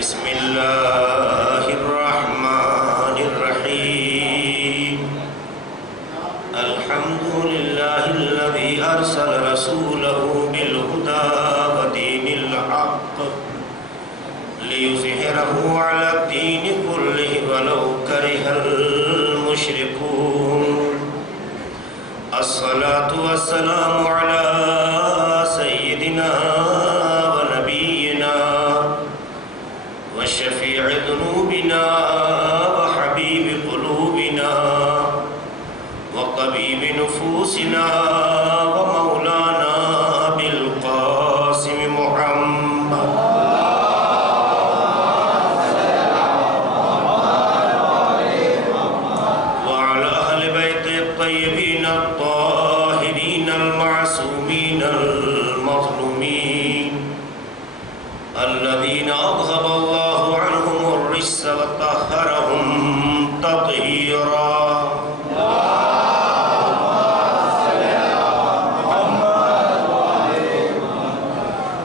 بسم اللہ الرحمن الرحیم الحمد للہ الذی ارسل رسولہ بالہدی ودین الحق لیظہرہ علی الدین کلہ ولو کرہ المشرکون الصلاة والسلام علی سیدنا وشفيع ذنوبنا وحبيب قلوبنا وطبيب نفوسنا ومولانا بالقاسم محمد وعلى أهل بيت الطيبين الطاهرين المعصومين المظلومين الذين أذهب الله عنهم الرجس وطهرهم تطهيرا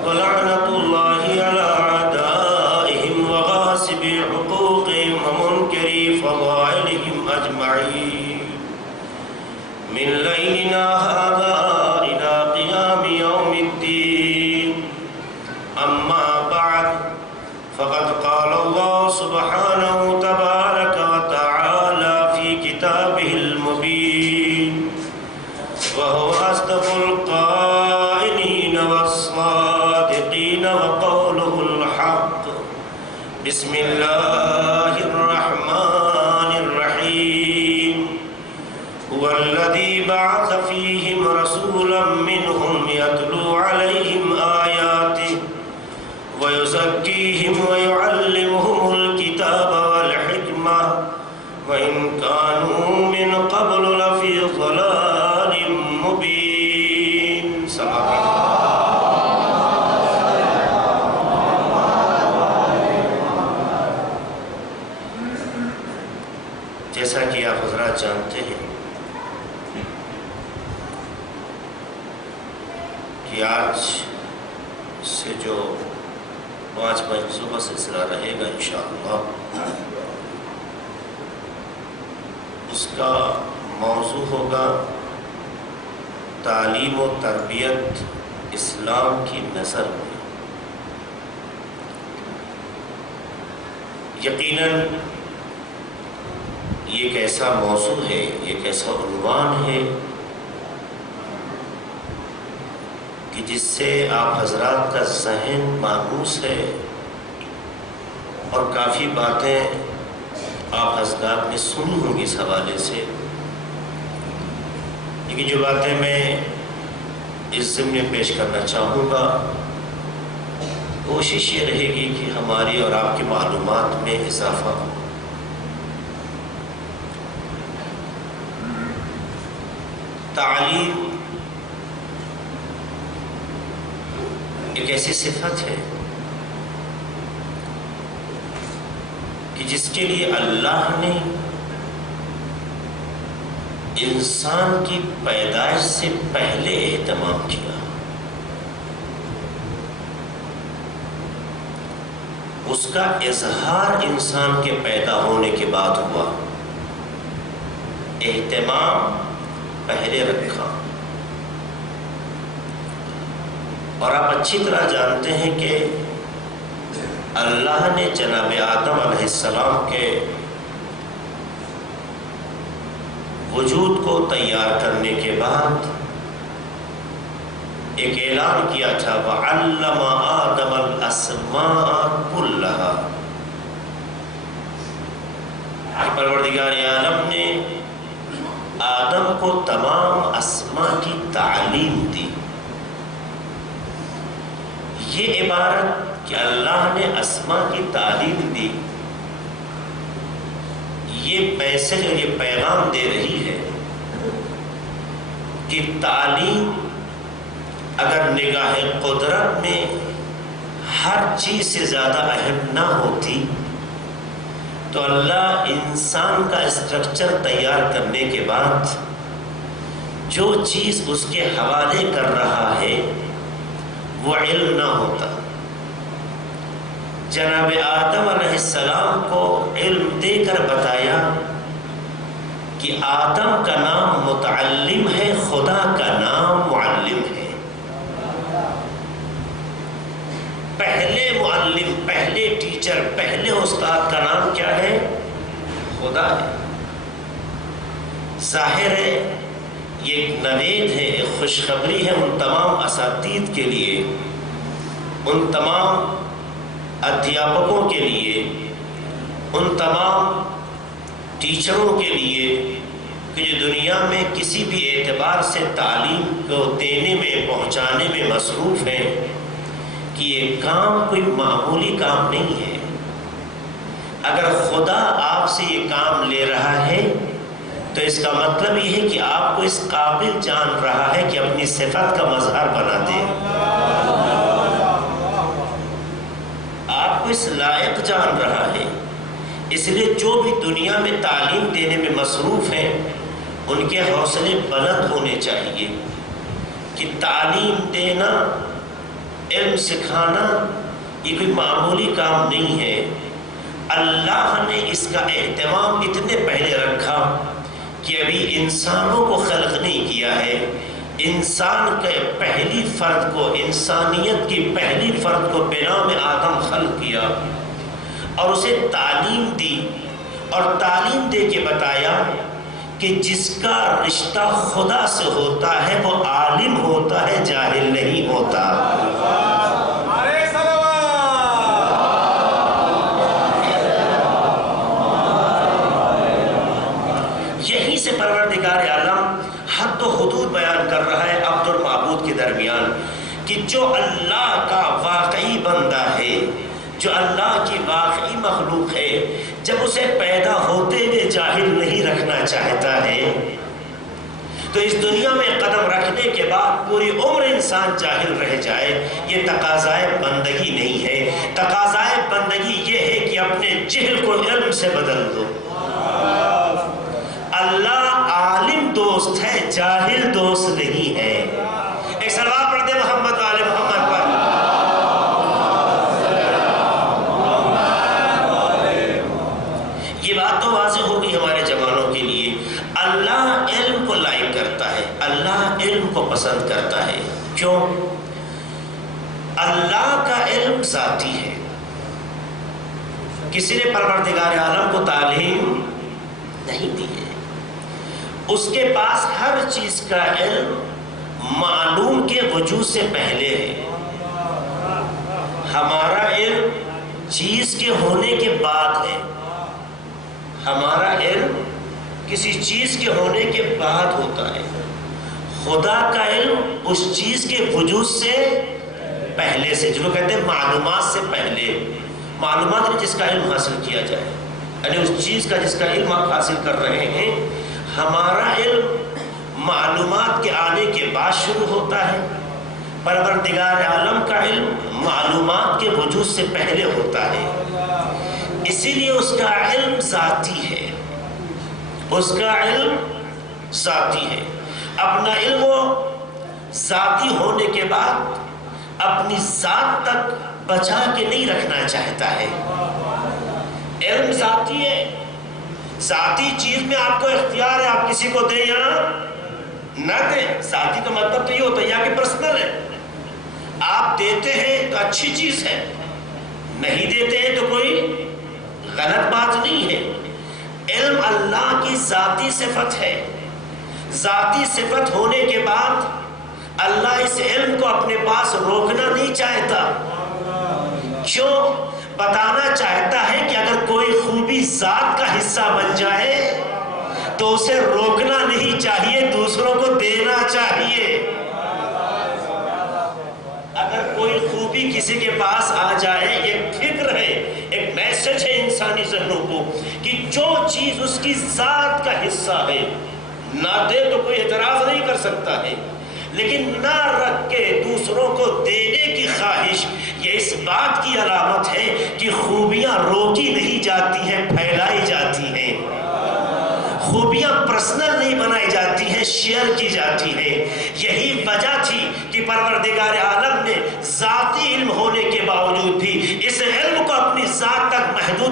ولعنة الله على أعدائهم وغاصبي حقوقهم ومنكري فضائلهم أجمعين من ليلنا هذا إلى قيام يوم الدين أما بعد فقد قال الله سبحانه تبارك وتعالى في كتابه المبين وهو أصدق القائلين والصادقين وقوله الحق بسم الله الرحمن الرحيم هو الذي بعث فيهم رسولا منهم يتلو عليهم آياته ويزكيهم ويعلمهم الكتاب والحكمة وإن كانوا من قبل لفي ضلال مبين صلى جیسا کہ آپ حضرات جانتے ہیں کہ آج سے جو 5 منصوبہ کا سلسلہ رہے گا انشاءاللہ، اس کا موضوع ہوگا تعلیم و تربیت اسلام کی نظر میں۔ یقیناً یہ ایک ایسا موضوع ہے، ایک ایسا عنوان ہے کہ جس سے آپ حضرات کا ذہن مانوس ہے اور کافی باتیں آپ حضرات نے سنی ہوں گی اس حوالے سے، لیکن جو باتیں میں اس ضمن میں پیش کرنا چاہوں گا کوشش یہ رہے گی کہ ہماری اور آپ کی معلومات میں اضافہ ہو۔ تعلیم ایک ایسی صفت ہے کہ جس کے لیے اللہ نے انسان کی پیدائش سے پہلے اہتمام کیا، اس کا اظہار انسان کے پیدا ہونے کے بعد ہوا، اہتمام پہلے رکھا۔ اور آپ اچھی طرح جانتے ہیں کہ اللہ نے جناب آدم علیہ السلام کے وجود کو تیار کرنے کے بعد ایک اعلان کیا تھا وَعَلَّمَ آدَمَ الْأَسْمَاءَ كُلَّهَا، پروردگار عالم نے آدم کو تمام اسماء کی تعلیم دی۔ یہ عبارت کہ اللہ نے اسماء کی تعلیم دی، یہ میسج اور یہ پیغام دے رہی ہے کہ تعلیم اگر نگاہ قدرت میں ہر چیز سے زیادہ اہم نہ ہوتی تو اللہ انسان کا اسٹرکچر تیار کرنے کے بعد جو چیز اس کے حوالے کر رہا ہے وہ علم نہ ہوتا۔ جناب آدم علیہ السلام کو علم دے کر بتایا کہ آدم کا نام متعلم ہے، خدا کا نام معلم ہے۔ پہلے معلم، پہلے ٹیچر، پہلے استاد کا نام کیا ہے؟ خدا ہے۔ ظاہر ہے یہ ایک نوید ہے، ایک خوشخبری ہے ان تمام اساتید کے لیے، ان تمام ادھیاپکوں کے لیے، ان تمام ٹیچروں کے لیے کہ جو دنیا میں کسی بھی اعتبار سے تعلیم کو دینے میں، پہنچانے میں مصروف ہیں، کہ یہ کام کوئی معمولی کام نہیں ہے۔ اگر خدا آپ سے یہ کام لے رہا ہے تو اس کا مطلب یہ ہے کہ آپ کو اس قابل جان رہا ہے کہ اپنی صفت کا مظہر بنا دے، آپ کو اس لائق جان رہا ہے۔ اس لیے جو بھی دنیا میں تعلیم دینے میں مصروف ہیں ان کے حوصلے بلند ہونے چاہیے کہ تعلیم دینا، علم سکھانا یہ کوئی معمولی کام نہیں ہے۔ اللہ نے اس کا اہتمام اتنے پہلے رکھا کہ ابھی انسانوں کو خلق نہیں کیا ہے، انسان کے پہلی فرد کو، انسانیت کی پہلی فرد کو بنام آدم خلق کیا اور اسے تعلیم دی، اور تعلیم دے کے بتایا کہ جس کا رشتہ خدا سے ہوتا ہے وہ عالم ہوتا ہے، جاہل نہیں ہوتا۔ یہیں سے پروردگار عالم حد و حدود بیان کر رہا ہے عبد اور معبود کے درمیان کہ جو اللہ کا واقعی بندہ ہے، جو اللہ کی واقعی مخلوق ہے، جب اسے پیدا ہوتے ہوئے جاہل نہیں رکھنا چاہتا ہے تو اس دنیا میں قدم رکھنے کے بعد پوری عمر انسان جاہل رہ جائے، یہ تقاضائے بندگی نہیں ہے۔ تقاضائے بندگی یہ ہے کہ اپنے جہل کو علم سے بدل دو۔ اللہ عالم دوست ہے، جاہل دوست نہیں ہے۔ ایک صلوات پڑھ دے محمد آل محمد پر۔ یہ بات تو واضح ہو گئی ہمارے جوانوں کے لیے، اللہ علم کو لائق کرتا ہے، اللہ علم کو پسند کرتا ہے۔ کیوں؟ اللہ کا علم ذاتی ہے، کسی نے پروردگار عالم کو تعلیم نہیں دی ہے، اس کے پاس ہر چیز کا علم معلوم کے وجود سے پہلے ہے۔ ہمارا علم چیز کے ہونے کے بعد ہے، ہمارا علم کسی چیز کے ہونے کے بعد ہوتا ہے۔ خدا کا علم اس چیز کے وجود سے پہلے سے، جو کہتے ہیں معلومات سے پہلے، معلومات نے جس کا علم حاصل کیا جائے، یعنی اس چیز کا جس کا علم آپ حاصل کر رہے ہیں، ہمارا علم معلومات کے آنے کے بعد شروع ہوتا ہے۔ پروردگار عالم کا علم معلومات کے وجود سے پہلے ہوتا ہے، اسی لیے اس کا علم ذاتی ہے، اس کا علم ذاتی ہے۔ اپنا علم وہ ذاتی ہونے کے بعد اپنی ذات تک بچا کے نہیں رکھنا چاہتا ہے۔ علم ذاتی ہے، ذاتی چیز میں آپ کو اختیار ہے، آپ کسی کو دیں یا نہ دیں۔ ذاتی کا مطلب تو یہ ہوتا ہے یا کہ پرسنل ہے، آپ دیتے ہیں تو اچھی چیز ہے، نہیں دیتے ہیں تو کوئی غلط بات نہیں ہے۔ علم اللہ کی ذاتی صفت ہے، ذاتی صفت ہونے کے بعد اللہ اس علم کو اپنے پاس روکنا نہیں چاہتا۔ کیوں؟ بتانا چاہتا ہے کہ اگر کوئی خوبی ذات کا حصہ بن جائے تو اسے روکنا نہیں چاہیے، دوسروں کو دینا چاہیے۔ اگر کوئی خوبی کسی کے پاس آ جائے، ایک فکر ہے، ایک میسج ہے انسانی ذہنوں کو کہ جو چیز اس کی ذات کا حصہ ہے نہ دے تو کوئی اعتراض نہیں کر سکتا ہے، لیکن نہ رکھ کے دوسروں کو دینے کی خواہش، یہ اس بات کی علامت ہے کہ خوبیاں روکی نہیں جاتی ہیں، پھیلائی جاتی ہیں۔ خوبیاں پرسنل نہیں بنائی جاتی ہیں، شیئر کی جاتی ہیں۔ یہی وجہ تھی کہ پروردگار عالم نے ذاتی علم ہونے کے باوجود بھی اس علم کو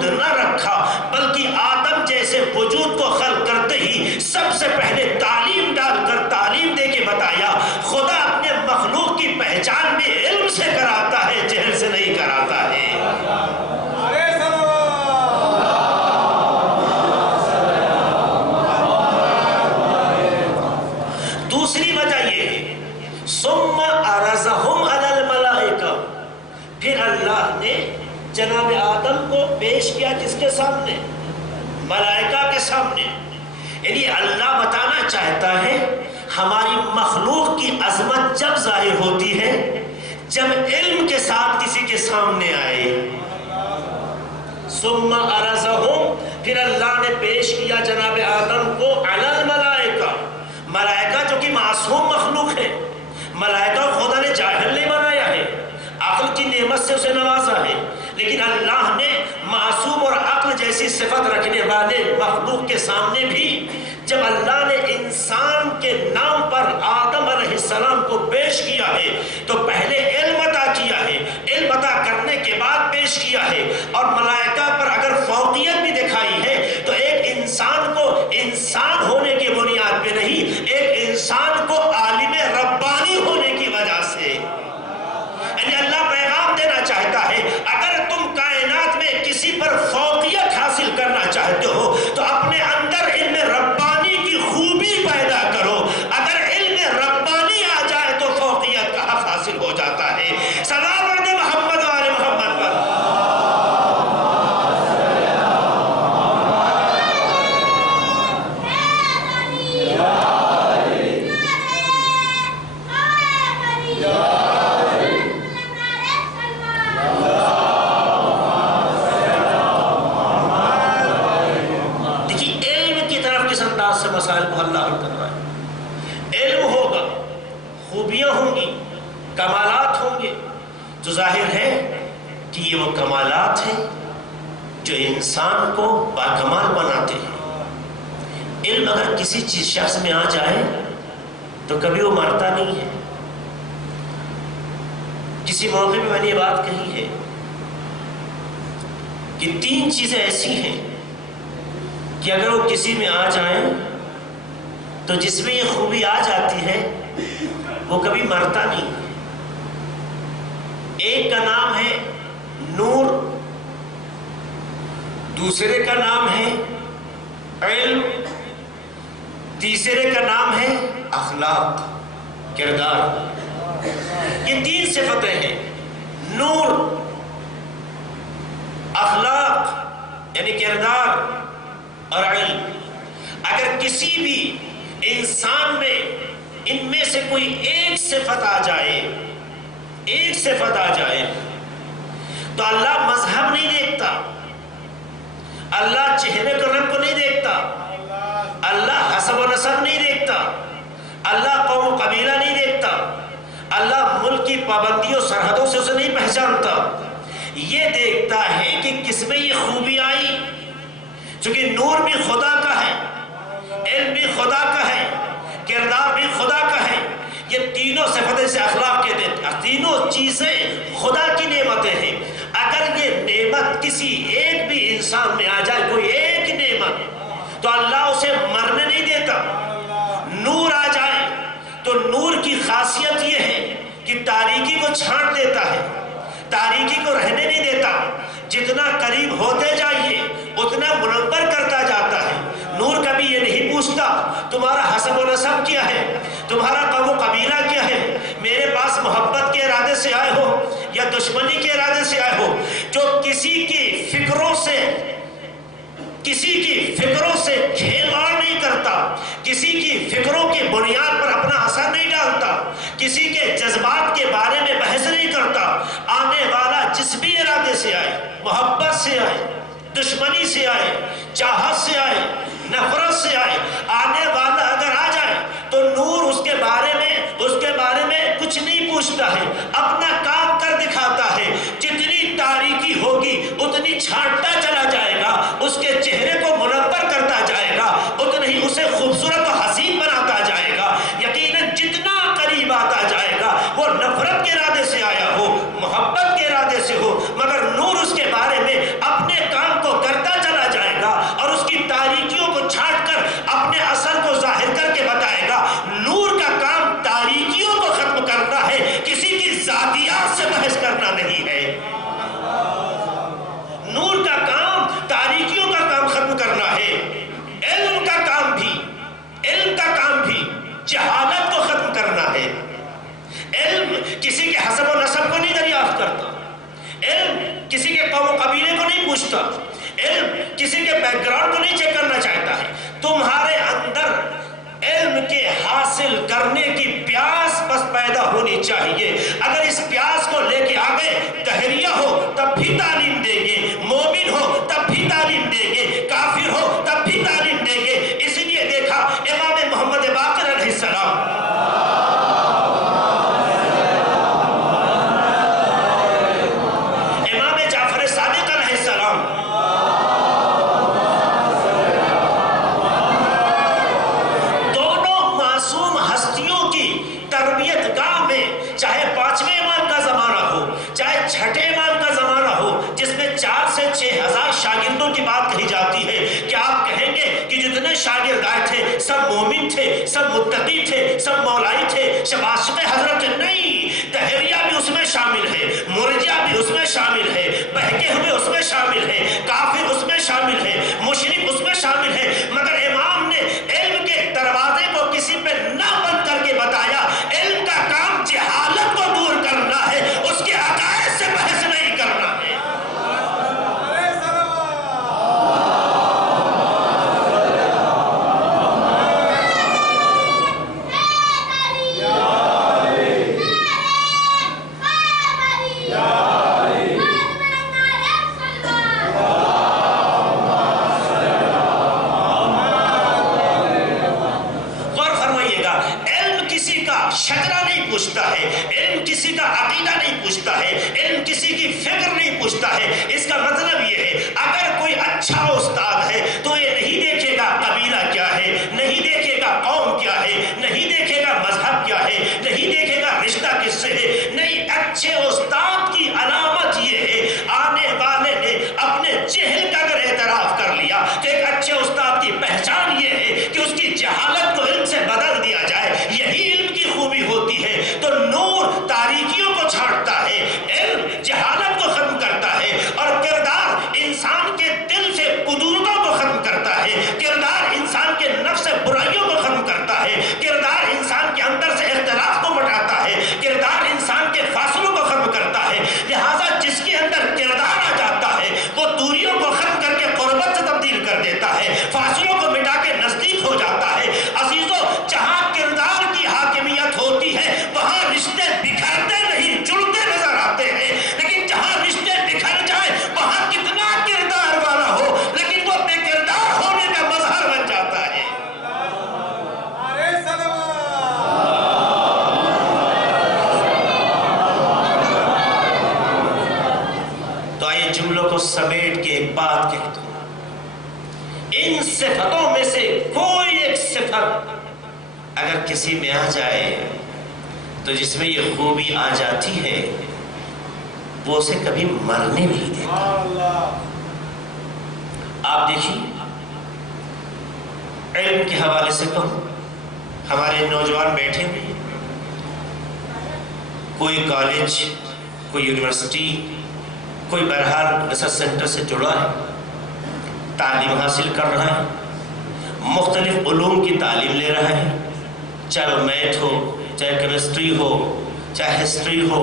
وجود نہ رکھا، بلکہ آدم جیسے وجود کو خلق کرتے ہی سب سے پہلے تعلیم ڈال کر تعلیم دے کے بتایا خدا اپنے مخلوق کی پہچان بھی علم سے کراتا ہے، جہل سے نہیں کراتا ہے۔ دوسری وجہ یہ ہے ثم عرضهم علی الملائکہ، پھر اللہ نے جناب آدم کو پیش کیا کس کے سامنے؟ ملائکہ کے سامنے۔ یعنی اللہ بتانا چاہتا ہے ہماری مخلوق کی عظمت جب ظاہر ہوتی ہے جب علم کے ساتھ کسی کے سامنے آئے۔ ثم عرضهم، پھر اللہ نے پیش کیا جناب آدم کو علی الملائکہ، ملائکہ جو کہ معصوم مخلوق ہے، ملائکہ خدا نے جاہل نہیں بنایا ہے، عقل کی نعمت سے اسے نوازا ہے، لیکن اللہ نے معصوم اور عقل جیسی صفت رکھنے والے مخلوق کے سامنے بھی جب اللہ نے انسان کے نام پر آدم علیہ السلام کو پیش کیا ہے تو پہلے علم عطا کیا ہے، علم عطا کرنے کے بعد پیش کیا ہے، اور ملائکہ پر اگر فوقیت بھی دکھائی ہے تو ایک انسان کو انسان ہونے کی بنیاد پہ نہیں، ایک انسان کو عالم ربانی ہونے کی وجہ سے۔ یعنی اللہ پیغام دینا چاہتا ہے اگر تم کائنات میں کسی پر فوقیت حاصل کرنا چاہتے ہو تو اپنے اندر علم ربانی کی خوبی پیدا کرو، اگر علم ربانی آ جائے تو فوقیت کا حق حاصل ہو جاتا ہے۔ سلام علیہ محمد وآل محمد پر۔ مسائل کو اللہ حل کر رہا ہے۔ علم ہوگا، خوبیاں ہوں گی، کمالات ہوں گے، تو ظاہر ہے کہ یہ وہ کمالات ہیں جو انسان کو باکمال بناتے ہیں۔ علم اگر کسی چیز شخص میں آ جائے تو کبھی وہ مرتا نہیں ہے۔ کسی موقع میں نے یہ بات کہی ہے کہ 3 چیزیں ایسی ہیں کہ اگر وہ کسی میں آ جائیں تو جس میں یہ خوبی آ جاتی ہے وہ کبھی مرتا نہیں۔ ایک کا نام ہے نور، دوسرے کا نام ہے علم، تیسرے کا نام ہے اخلاق، کردار۔ یہ 3 صفتیں ہیں، نور، اخلاق یعنی کردار اور علم۔ اگر کسی بھی انسان میں ان میں سے کوئی ایک صفت آ جائے، ایک صفت آ جائے تو اللہ مذہب نہیں دیکھتا، اللہ چہرے کے رنگ کو نہیں دیکھتا، اللہ حسب و نسب نہیں دیکھتا، اللہ قوم و قبیلہ نہیں دیکھتا، اللہ ملک کی پابندیوں سرحدوں سے اسے نہیں پہچانتا۔ یہ دیکھتا ہے کہ کس میں یہ خوبی آئی، چونکہ نور بھی خدا کا ہے، علم بھی خدا کا ہے، کردار بھی خدا کا ہے۔ یہ تینوں صفتیں سے اخلاق کے دیتے، تینوں چیزیں خدا کی نعمتیں ہیں۔ اگر یہ نعمت کسی ایک بھی انسان میں آ جائے، کوئی ایک نعمت، تو اللہ اسے مرنے نہیں دیتا۔ نور آ جائے تو نور کی خاصیت یہ ہے کہ تاریکی کو چھانٹ دیتا ہے، تاریکی کو رہنے نہیں دیتا، جتنا قریب ہوتے جائیے اتنا منور کرتا جاتا ہے۔ نور کبھی یہ نہیں پوچھتا تمہارا حسب و نسب کیا ہے، تمہارا قوم و قبیلہ کیا ہے، میرے پاس محبت کے ارادے سے آئے ہو یا دشمنی کے ارادے سے آئے ہو۔ جو کسی کی فکروں سے کھیلواڑ نہیں کرتا، کسی کی فکروں کی بنیاد پر اپنا اثر نہیں ڈالتا، کسی کے جذبات کے بارے میں بحث نہیں کرتا، آنے والا جس بھی ارادے سے آئے، محبت سے آئے، دشمنی سے آئے، چاہت سے آئے، نفرت سے آئے، آنے والا اگر آ جائے تو نور اس کے بارے میں کچھ نہیں پوچھتا ہے، اپنا کام کر دکھاتا ہے۔ جتنی تاریکی ہوگی اتنی چھانٹتا چلا جائے گا، اس کے چہرے کو منور کرتا جائے گا، اتنا ہی اسے خوبصورت و حسین بناتا جائے گا۔ یقیناً جتنا قریب آتا جائے گا وہ نفرت کے ارادے سے آیا ہو، محبت کے ارادے سے ہو، مگر نور اس کے بارے میں اپنے کام کو نہیں پوچھتا، علم کسی کے بیک گراؤنڈ کو نہیں چیک کرنا چاہتا ہے. تمہارے اندر علم کے حاصل کرنے کی پیاس بس پیدا ہونی چاہیے. اگر اس پیاس کو لے کے آگے دہریہ ہو تب بھی تعلیم دیں گے، مومن ہو تب بھی تعلیم دیں گے، کافر ہو تب بھی تعلیم دیں گے. اسی لیے دیکھا امام محمد باقر علیہ السلام، امام جعفر صادق علیہ السلام، دونوں معصوم ہستیوں کی تربیت گاہ میں، چاہے 5ویں امام کا زمانہ ہو چاہے 6ٹھے امام کا زمانہ ہو، جس میں 4 سے 6 ہزار شاگردوں کی بات کہی جاتی ہے، کیا آپ کہیں گے کہ جتنے شاگرد آئے تھے سب مومن تھے، سب متقی تھے، سب مولائی تھے، سب عاشق حضرت تھے؟ نہیں، دہریہ بھی اس میں شامل ہے، مرجع بھی اس میں شامل ہے، بہکے ہوئے اس میں شامل ہے، کافر اس میں شامل ہے، مشرک اس میں شامل ہے. مگر امام نے علم کے دروازے کو کسی پہ نہ بند کر کے بتایا، علم کا کام جہالت کو دور کرنا ہے، اس کے عقائد سے بحث نہیں کرنا ہے. شجرہ نہیں پوچھتا ہے، علم کسی کا عقیدہ نہیں پوچھتا ہے، علم کسی کی فکر نہیں پوچھتا ہے. اس کا مطلب یہ ہے اگر کوئی اچھا استاد ہے تو یہ نہیں دیکھے گا قبیلہ کیا ہے، نہیں دیکھے گا قوم کیا ہے، نہیں دیکھے گا مذہب کیا ہے، نہیں دیکھے گا رشتہ کس سے ہے. نہیں، اچھے استاد کی علامت یہ ہے، آنے والے نے اپنے جہل کا اگر اعتراف کر لیا تو ایک اچھے استاد کی پہچان یہ ہے کہ اس کی جہالت کو علم سے بدل دیا جائے. یہی علم کی خوبی ہوتی ہے. تو نور تاریکیوں کو چھانٹتا ہے، علم جہالت کو ختم کرتا ہے، اور کردار انسان کے دل سے قدورتوں کو ختم کرتا ہے، کردار انسان کے نفس سے برائیوں کو ختم کرتا ہے، کردار انسان کے اندر سے اختلاف کو مٹاتا ہے، کردار انسان کے فاصلوں کو ختم کرتا ہے. لہٰذا جس کے اندر کردار آ جاتا ہے وہ دوریوں کو ختم کر کے قربت سے تبدیل کر دیتا ہے، فاصلوں کو مٹا کے نزدیک ہو جاتا ہے. عزیزو، جہاں کردار کی حاکمیت ہوتی ہے وہاں رشتے بکھرتے نہیں، جڑتے نظر آتے ہیں. لیکن جہاں رشتے بکھر جائیں وہاں کتنا کردار والا ہو لیکن وہ بے کردار ہونے کا مظہر بن جاتا ہے. تو آئیے جملوں کو سمیٹ کے ایک بات کہہ دوں، ان صفتوں میں سے کوئی ایک صفت اگر کسی میں آ جائے تو جس میں یہ خوبی آ جاتی ہے وہ اسے کبھی مرنے نہیں دیتا. آپ دیکھیے، علم کے حوالے سے کہوں، ہمارے نوجوان بیٹھے ہوئے، کوئی کالج، کوئی یونیورسٹی، کوئی بہرحال ریسرچ سینٹر سے جڑا ہے، تعلیم حاصل کر رہا ہے، مختلف علوم کی تعلیم لے رہا ہے، چاہے وہ میتھ ہو، چاہے کیمسٹری ہو، چاہے ہسٹری ہو،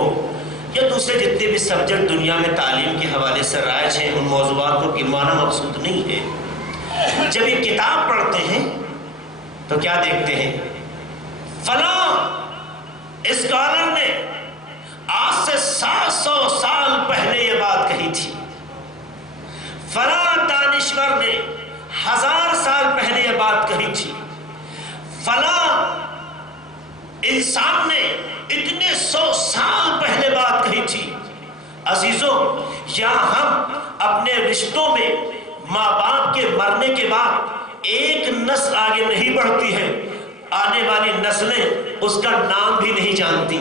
یا دوسرے جتنے بھی سبجیکٹ دنیا میں تعلیم کے حوالے سے رائج ہیں، ان موضوعات کو گنوانا مقصود نہیں ہے. جب یہ کتاب پڑھتے ہیں تو کیا دیکھتے ہیں؟ فلاں اسکالر نے آج سے 700 سال پہلے یہ بات کہی تھی، فلاں دانشور نے 1000 سال پہلے یہ بات کہی تھی، فلاں انسان نے اتنے 100 سال پہلے بات کہی تھی. عزیزوں، یہاں ہم اپنے رشتوں میں ماں باپ کے مرنے کے بعد ایک نسل آگے نہیں بڑھتی ہے، آنے والی نسلیں اس کا نام بھی نہیں جانتی.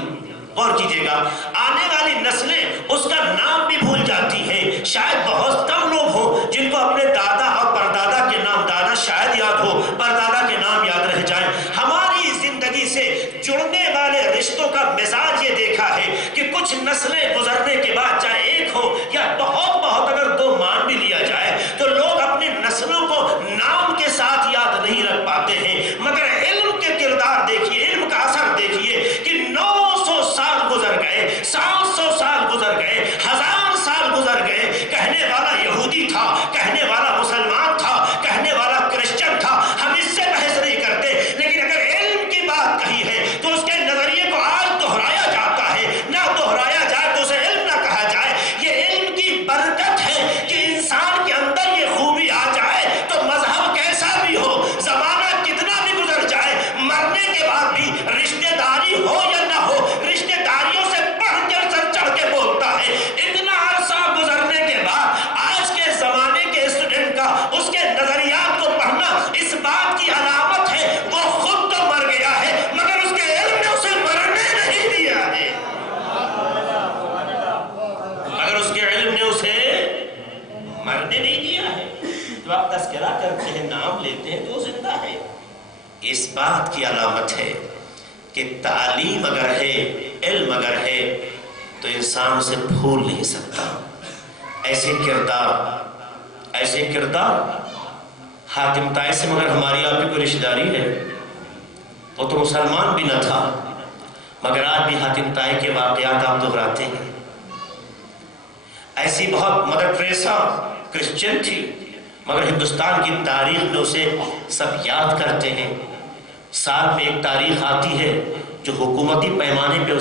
غور کیجیے گا، آنے والی نسلیں اس کا نام بھی بھول جاتی ہیں. شاید بہت کم لوگ ہوں جن کو اپنے دادا اور پردادا کے نام، دادا شاید یاد ہو، پردادا کے نام یاد رہ جائیں. ہماری زندگی سے جڑنے والے رشتوں کا مزاج یہ دیکھا ہے کہ کچھ نسلیں گزرنے کے بعد، چاہے ایک ہو یا بہت اگر 2 مان بھی لیا جائے، تو لوگ اپنی نسلوں کو نام کے ساتھ یاد نہیں رکھ پاتے ہیں. مگر علم کے کردار دیکھیے، علم کا اثر دیکھیے کہ 900 سال گزر گئے، 700 سال گزر گئے، 1000 سال تھا، کہنے والا مسلمان تھا، کہنے والا کرسچن تھا، ہم اس سے بحث نہیں کرتے، لیکن اگر علم کی بات کہی ہے تو اس کے نظریے کو آج دہرایا جاتا ہے، نہ دہرایا جائے تو اسے علم نہ کہا جائے۔ یہ علم کی برکت ہے کہ انسان کے اندر یہ خوبی آ جائے تو مذہب کیسا بھی ہو، زمانہ کتنا بھی گزر جائے، مرنے کے بعد بھی رشتہ داری ہو یا نہ ہو، رشتہ داریوں سے بڑھ کر سر چڑھ کے بولتا ہے۔ اتنا عرصہ گزرنے کے بعد آج کے زمانے کے اسٹوڈنٹ کا اس کے نظریات کو پڑھنا اس بات کی علامت ہے وہ خود تو مر گیا ہے مگر اس کے علم نے اسے مرنے نہیں دیا ہے، مگر اس کے علم نے اسے مرنے نہیں دیا ہے۔ جو آپ تذکرہ کرتے ہیں، نام لیتے ہیں تو وہ زندہ ہے۔ اس بات کی علامت ہے کہ تعلیم اگر ہے، علم اگر ہے تو انسان اسے بھول نہیں سکتا۔ ایسے کردار حاتم طائی سے مگر ہماری آپ کی کوئی رشتہ داری ہے؟ وہ تو مسلمان بھی نہ تھا مگر آج بھی حاتم طائی کے واقعات آپ دہراتے ہیں۔ ایسی بہت مدر ٹریسا کرسچن تھی مگر ہندوستان کی تاریخ میں اسے سب یاد کرتے ہیں۔ سال میں ایک تاریخ آتی ہے جو حکومتی پیمانے پہ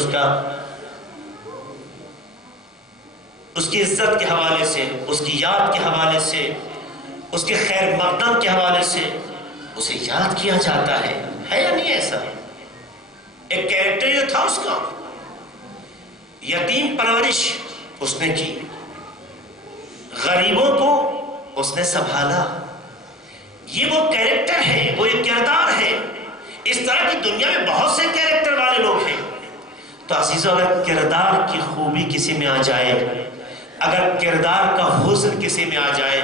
اس کی عزت کے حوالے سے، اس کی یاد کے حوالے سے، اس کے خیر مقدم کے حوالے سے اسے یاد کیا جاتا ہے یا نہیں؟ ایسا ایک کیریکٹر یہ تھا اس کا، یتیم پرورش اس نے کی، غریبوں کو اس نے سنبھالا۔ یہ وہ کیریکٹر ہے، وہ ایک کردار ہے۔ اس طرح کی دنیا میں بہت سے کیریکٹر والے لوگ ہیں۔ تو عزیزو، اگر کردار کی خوبی کسی میں آ جائے، اگر کردار کا حسن کسی میں آ جائے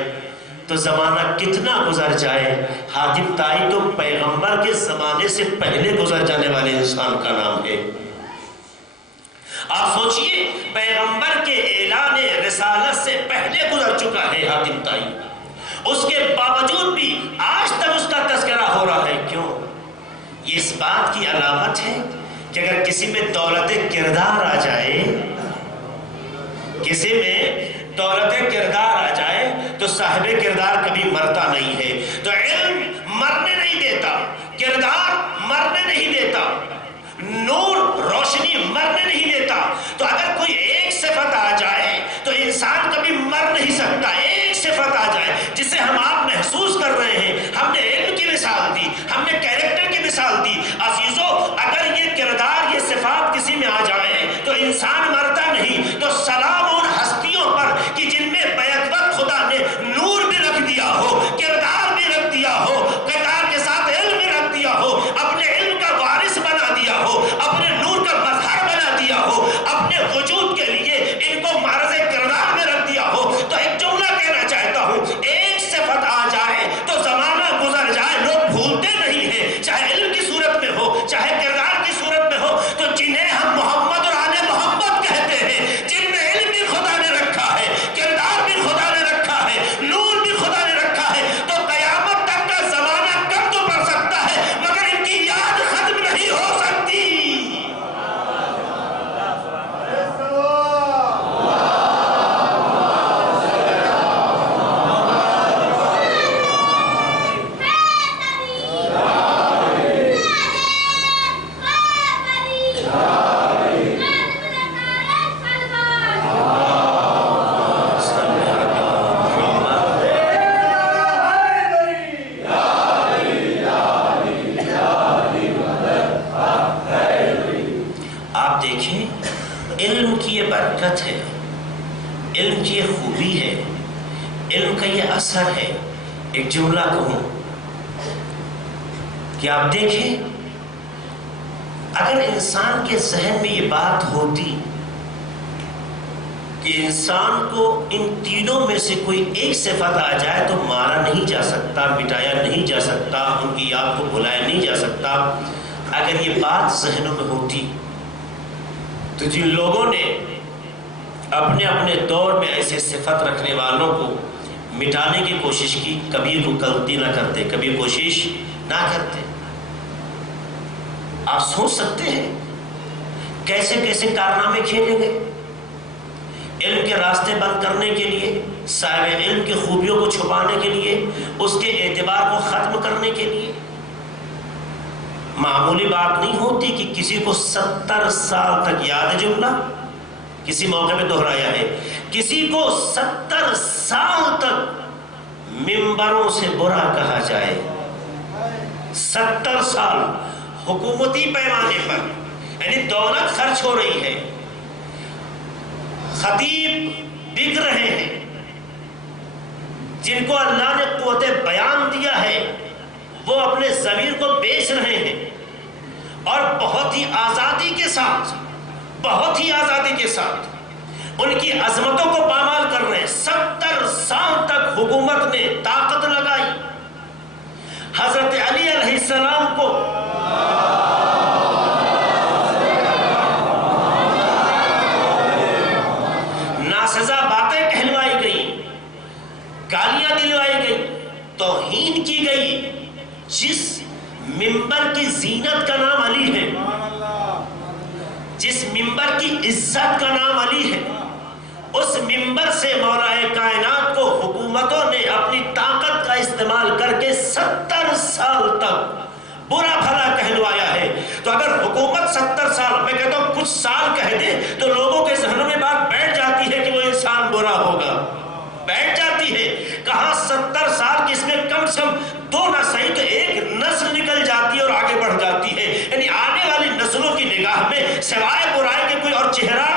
تو زمانہ کتنا گزر جائے، حاتم طائی تو پیغمبر کے زمانے سے پہلے گزر جانے والے انسان کا نام ہے۔ آپ سوچئے، پیغمبر کے اعلان رسالت سے پہلے گزر چکا ہے حاتم طائی، اس کے باوجود بھی آج تک اس کا تذکرہ ہو رہا ہے۔ کیوں؟ یہ اس بات کی علامت ہے کہ اگر کسی میں دولت کردار آ جائے، کسی میں دولت کردار آ جائے تو صاحب کردار کبھی مرتا نہیں ہے۔ تو علم مرنے نہیں دیتا، کردار مرنے نہیں دیتا، نور روشنی مرنے نہیں دیتا۔ تو اگر کوئی ایک صفت آ جائے تو انسان کبھی مر نہیں سکتا۔ ایک صفت آ جائے جسے ہم آپ محسوس کر رہے ہیں، ہم نے علم کی مثال دی، ہم نے کیریکٹر کی مثال دی۔ عزیزو، اگر یہ کردار، یہ صفات کسی میں آ جائے تو انسان مرتا نہیں۔ تو سلام ان ہستیوں پر کہ جن میں بیک وقت خدا نے نور بھی رکھ دیا ہو، کردار بھی رکھ دیا ہو، کردار کے ساتھ علم بھی رکھ دیا ہو، اپنے علم کا وارث بنا دیا ہو، اپنے نور کا مظہر بنا دیا ہو، اپنے وجود کے لیے ان کو معرض کردار میں رکھ دیا ہو۔ تو ایک جملہ کہنا چاہتا ہوں، ایک صفت آ جائے تو زمانہ گزر جائے، لوگ بھولتے نہیں ہیں، چاہے علم کی صورت میں ہو، چاہے کردار کی صورت میں ہو۔ تو جنہیں ہم محمد اور آل محمد کہتے ہیں، جن میں علم بھی خدا نے رکھا ہے، کردار بھی خدا نے رکھا ہے، نور بھی خدا نے رکھا ہے، تو قیامت تک کا زمانہ کم تو پڑ سکتا ہے مگر ان کی یاد ختم نہیں ہو سکتی۔ علم کی یہ برکت ہے، علم کی یہ خوبی ہے، علم کا یہ اثر ہے۔ ایک جملہ کہوں کہ آپ دیکھیں، اگر انسان کے ذہن میں یہ بات ہوتی کہ انسان کو ان تینوں میں سے کوئی ایک صفت آ جائے تو مارا نہیں جا سکتا، مٹایا نہیں جا سکتا، ان کی یاد کو بھلایا نہیں جا سکتا، اگر یہ بات ذہنوں میں ہوتی تو جن لوگوں نے اپنے اپنے دور میں ایسے صفت رکھنے والوں کو مٹانے کی کوشش کی، کبھی وہ غلطی نہ کرتے، کبھی کوشش نہ کرتے۔ آپ سوچ سکتے ہیں کیسے کیسے کارنامے کھیلے گئے۔ علم کے راستے بند کرنے کے لیے، صاحب علم کی خوبیوں کو چھپانے کے لیے، اس کے اعتبار کو ختم کرنے کے لیے۔ معمولی بات نہیں ہوتی کہ کسی کو 70 سال تک یاد ہے جملہ، کسی موقع پہ دہرایا ہے، کسی کو 70 سال تک ممبروں سے برا کہا جائے، 70 سال حکومتی پیمانے پر، یعنی دولت خرچ ہو رہی ہے، خطیب بک رہے ہیں، جن کو اللہ نے قوت بیان دیا ہے وہ اپنے ضمیر کو بیچ رہے ہیں اور بہت ہی آزادی کے ساتھ ان کی عظمتوں کو پامال کر رہے ہیں۔ 70 سال تک حکومت نے طاقت لگائی، حضرت علی علیہ السلام کو ناسزا باتیں کہلوائی گئی، گالیاں دلوائی گئی، توہین کی گئی۔ جس ممبر کی زینت کا نام علی ہے، جس ممبر کی عزت کا نام علی ہے، اس ممبر سے مولا کائنات کو حکومتوں نے اپنی طاقت کا استعمال کر کے 70 سال تک برا بھلا کہلوایا ہے۔ تو اگر حکومت 70 سال، میں کہتا ہوں کچھ سال کہہ دے تو لوگوں کے ذہنوں میں بات بیٹھ جاتی ہے کہ وہ انسان برا ہوگا، بیٹھ جاتی ہے۔ کہاں 70 سال کی، اس میں کم سے کم 2 نہ صحیح تو 1 نسل نکل جاتی ہے اور آگے بڑھ جاتی ہے، یعنی آنے والی نسلوں کی نگاہ میں سوائے برائی کے کوئی اور چہرہ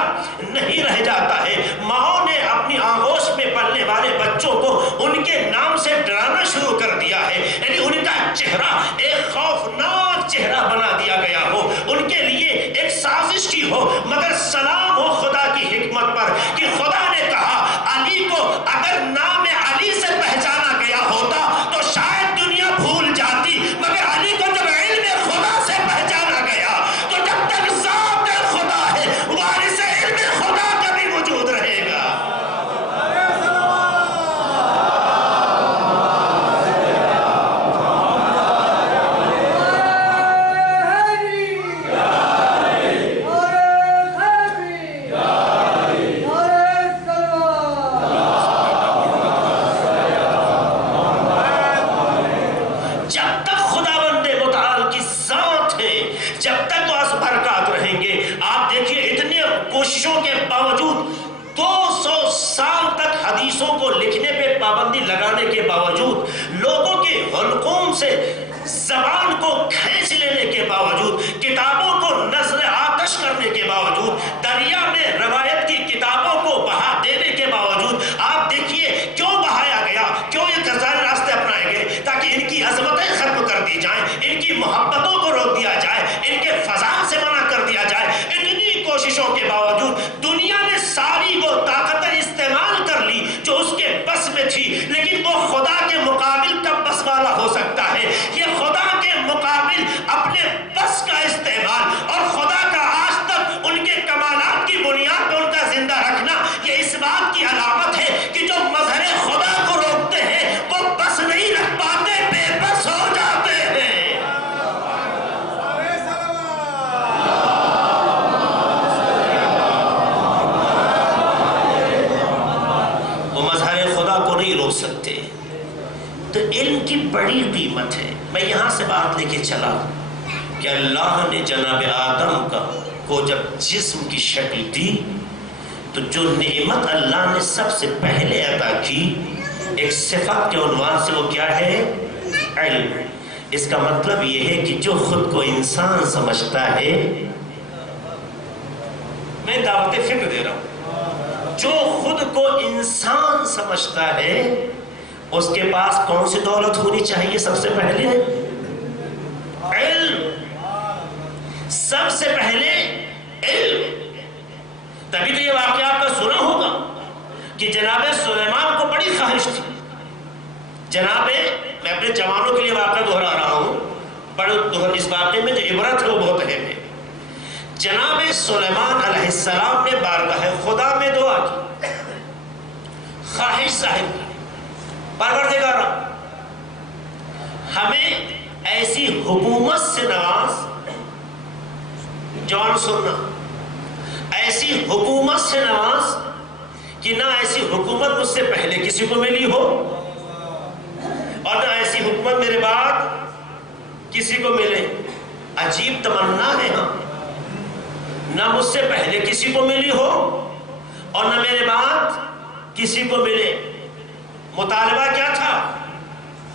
نہیں رہ جاتا ہے۔ ماؤں نے اپنی آغوش میں پلنے والے بچوں کو ان کے نام سے ڈرانا شروع کر دیا ہے، یعنی ان کا چہرہ ایک خوفناک چہرہ بنا دیا گیا ہو، ان کے لیے ایک سازش کی ہو۔ مگر سلام ہو خدا کی حکمت پر کہ خدا نے کہا علی کو اگر نام علی سے پہچانا گیا ہوتا تو شاید دنیا بھول جاتی، مگر علی کو جب علم خدا سے پہچانا گیا تو جب تک ذات خدا ہے وارث علم خدا کا بھی وجود رہے گا۔ جب تک خداوند متعال کی ذات ہے، جب تک وہ برکات رہیں گے۔ آپ دیکھیے اتنے کوششوں کے باوجود 200 سال تک حدیثوں کو لکھنے پہ پابندی لگانے کے باوجود، لوگوں کے حلقوم سے زبان کو کھینچ لینے کے باوجود، کتابوں کو نظر آتش کرنے کے باوجود، دریا میں روایت کی کتابوں کو بہا دینے کے باوجود، آپ دیکھیے کیوں بہایا گیا، کیوں یہ غزال راستے اپنائے گئے، تاکہ ان کی عظمتیں ختم کر دی جائیں، ان کی محبتوں کو روک دیا جائے، ان کے فضائل سے منع کر دیا جائے۔ اتنی کوششوں کے باوجود دنیا نے ساری وہ طاقتیں استعمال کر لی جو اس کے بس میں تھی، لیکن وہ خدا کے مقابل کب بس والا ہو سکتا ہے؟ یہ خدا کے مقابل اپنے بس کا استعمال اور خدا کا آج تک ان کے کمالات کی بنیاد پر ان کا زندہ رکھنا، یہ اس بات کی علامت ہے کہ جو مظہر خدا کو روکتے ہیں وہ بس نہیں رکھ پاتے، بے بس ہو جاتے ہیں۔ وہ مظہر خدا کو نہیں روک سکتے۔ تو علم کی بڑی قیمت ہے۔ میں یہاں سے بات لے کے چلا کہ اللہ نے جناب آدم کو جب جسم کی شکل دی تو جو نعمت اللہ نے سب سے پہلے عطا کی ایک صفت کے عنوان سے، وہ کیا ہے؟ علم۔ اس کا مطلب یہ ہے کہ جو خود کو انسان سمجھتا ہے، میں دعوت فکر دے رہا ہوں، جو خود کو انسان سمجھتا ہے اس کے پاس کون سی دولت ہونی چاہیے؟ سب سے پہلے علم، سب سے پہلے علم۔ تبھی تو یہ واقعہ آپ نے سنا ہوگا کہ جناب سلیمان کو بڑی خواہش تھی۔ میں اپنے جوانوں کے لیے واقعہ دہرا رہا ہوں، اس واقعے میں جو عبرت ہے وہ بہت اہم ہے۔ جناب سلیمان علیہ السلام نے بارگاہ خدا میں دعا کی، خواہش ظاہر کی، پروردگار ہمیں ایسی حکومت سے نواز، جوان سننا، ایسی حکومت سے نواز کہ نہ ایسی حکومت مجھ سے پہلے کسی کو ملی ہو اور نہ ایسی حکومت میرے بعد کسی کو ملے. عجیب تمنا ہے. ہاں نہ مجھ سے پہلے کسی کو ملی ہو اور نہ میرے بعد کسی کو ملے. مطالبہ کیا تھا؟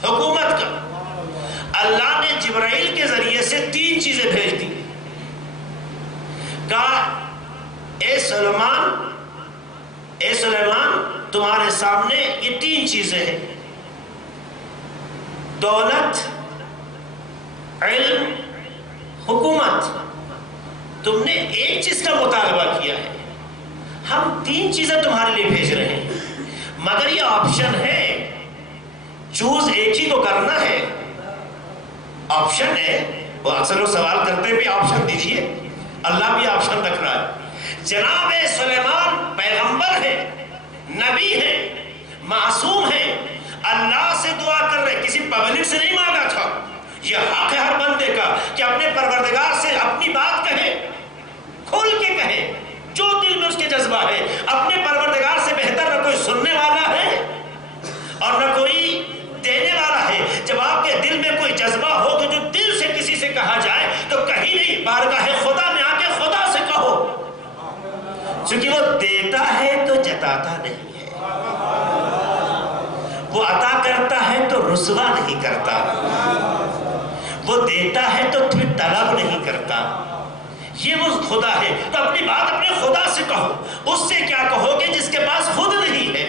حکومت کا. اللہ نے جبرائیل کے ذریعے سے 3 چیزیں بھیج دی. کہا اے سلیمان تمہارے سامنے یہ 3 چیزیں ہیں: دولت، علم، حکومت. تم نے ایک چیز کا مطالبہ کیا ہے، ہم 3 چیزیں تمہارے لیے بھیج رہے ہیں، مگر یہ آپشن ہے، چوز ایک ہی کو کرنا ہے. آپشن ہے. وہ اکثر لوگ سوال کرتے ہیں بھی آپشن دیجئے. اللہ بھی آپشن رکھ رہا ہے. جناب سلیمان پیغمبر ہے، نبی ہے، معصوم ہے، اللہ سے دعا کر رہے، کسی پبلک سے نہیں مانگا تھا. یہ حق ہے ہر بندے کا کہ اپنے پروردگار سے اپنی بات کہے، کھول کے کہے جو دل میں اس کے جذبہ ہے. اپنے پروردگار سے بہتر نہ کوئی سننے والا ہے اور نہ کوئی دینے والا ہے. جب آپ کے دل میں کوئی جذبہ ہو تو جو دل سے کسی سے کہا جائے تو کہیں نہیں، بارگاہ خدا میں آ کے خدا سے کہو، چونکہ وہ دیتا ہے تو جتاتا نہیں ہے، وہ عطا کرتا ہے تو رسوا نہیں کرتا، وہ دیتا ہے تو پھر طلب نہیں کرتا. یہ وہ خدا ہے. تو اپنی بات اپنے خدا سے کہو. اس سے کیا کہو گے جس کے پاس خود نہیں ہے؟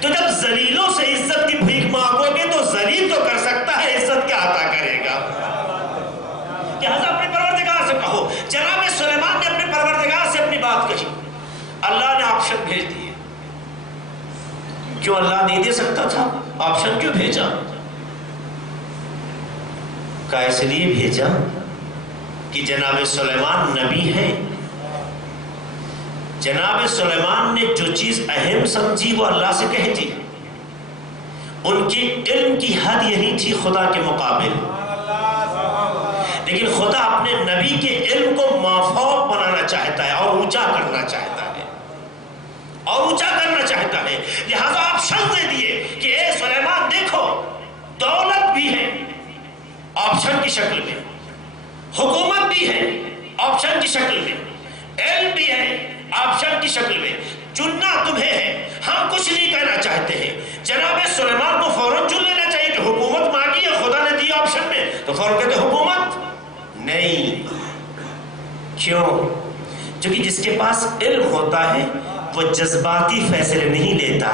تو جب ذلیلوں سے عزت کی بھیک مانگو گے تو ذلیل تو کر سکتا ہے، عزت کیا عطا کرے گا؟ لہذا اپنے پروردگار سے کہو. جناب سلیمان نے اپنے پروردگار سے اپنی بات کہی. اللہ نے آپشن بھیج دیے. کیوں اللہ نہیں دے سکتا تھا؟ آپشن کیوں بھیجا؟ کہا اس لیے بھیجا کہ جناب سلیمان نبی ہے. جناب سلیمان نے جو چیز اہم سمجھی وہ اللہ سے کہہ دی. ان کی علم کی حد یہی تھی خدا کے مقابل، لیکن خدا اپنے نبی کے علم کو مافوق بنانا چاہتا ہے اور اونچا کرنا چاہتا ہے، اور اونچا کرنا چاہتا ہے. لہذا آپشن دے دیے کہ اے سلیمان دیکھو، دولت بھی ہے آپشن کی شکل میں، حکومت بھی ہے آپشن کی شکل میں، علم بھی ہے آپشن کی شکل میں. چننا تمہیں ہے، ہم کچھ نہیں کہنا چاہتے ہیں. جناب سلیمان کو فوراً چن لینا چاہیے کہ حکومت مانگی ہے، خدا نے دی آپشن میں، تو فوراً کہتے حکومت نہیں. کیوں؟ کیونکہ جس کے پاس علم ہوتا ہے وہ جذباتی فیصلے نہیں لیتا.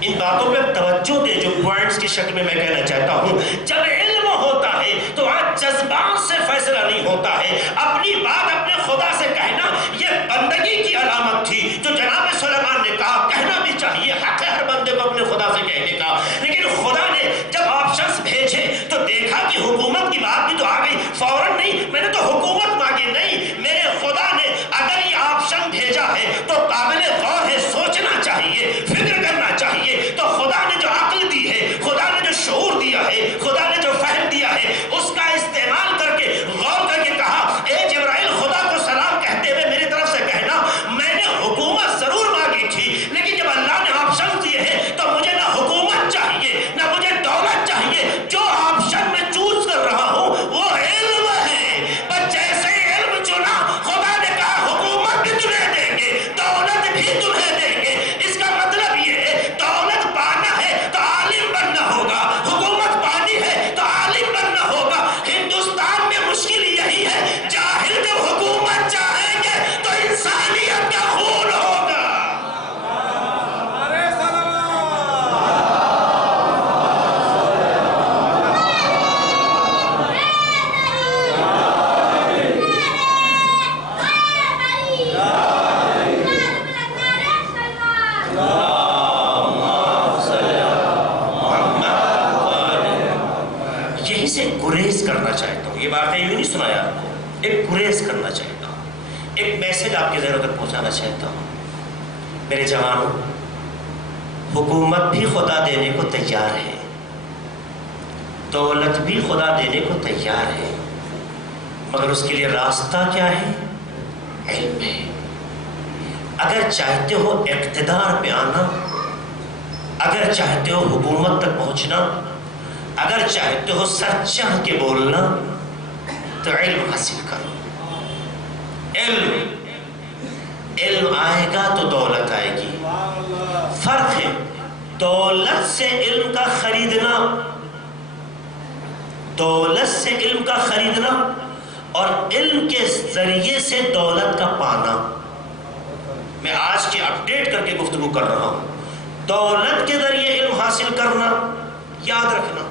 ان باتوں پہ توجہ دے جو پوائنٹس کی شکل میں کہنا چاہتا ہوں. جب علم ہوتا ہے تو آج جذبات سے فیصلہ نہیں ہوتا ہے. اپنی بات اپنے خدا سے کہنا یہ بندگی کی علامت تھی جو جناب سلیمان نے کہا. کہنا بھی چاہیے، حق ہے ہر بندے کو اپنے خدا سے کہنے کا. لیکن خدا نے جب آپشنز بھیجے تو دیکھا کہ حکومت کی بات بھی تو آ گئی. فوراً نہیں میں نے تو حکومت مانگی، نہیں، میرے خدا نے اگر یہ آپشن بھیجا ہے تو قابل غور ہے، سوچنا چاہیے، فکر کرنا چاہیے. تو خدا نے جو عقل دی ہے، خدا نے جو شعور دیا ہے، خدا نے جو فہم دیا ہے، اس کا استعمال کر کے غور کر کے کہا اے جبرائیل خدا کو سلام کہتے ہوئے میری طرف سے کہنا میں نے حکومت ضرور مانگی تھی، لیکن جب اللہ نے آپشن دیے ہیں تو مجھے نہ حکومت چاہیے نہ مجھے دولت چاہیے. جو آپشن میں چوز کر رہا ہوں وہ علم ہے. پر جیسے علم چنا خدا نے کہا حکومت بھی تمہیں دیں گے، دولت بھی تمہیں دیں گے. اس کا مطلب یہ ہے دولت پانا ہے تو عالم بننا ہوگا، حکومت پانی ہے تو عالم بننا ہوگا. ہندوستان میں مشکل یہی ہے، جاہل جب حکومت چاہیں گے تو انسانیت کا خون ہوگا. یہی سے گریز کرنا چاہتا ہوں. یہ باتیں یوں نہیں سنایا آپ کو، ایک گریز کرنا چاہتا ہوں، ایک میسج آپ کے ذہن تک پہنچانا چاہتا ہوں. میرے جوانوں، حکومت بھی خدا دینے کو تیار ہے، دولت بھی خدا دینے کو تیار ہے، مگر اس کے لیے راستہ کیا ہے؟ علم ہے. اگر چاہتے ہو اقتدار پہ آنا، اگر چاہتے ہو حکومت تک پہنچنا، اگر چاہتے ہو سر چڑھ کے بولنا، تو علم حاصل کرو۔ علم آئے گا تو دولت آئے گی۔ فرق ہے دولت سے علم کا خریدنا، دولت سے علم کا خریدنا اور علم کے ذریعے سے دولت کا پانا۔ میں آج کے اپڈیٹ کر کے گفتگو کر رہا ہوں۔ دولت کے ذریعے علم حاصل کرنا، یاد رکھنا،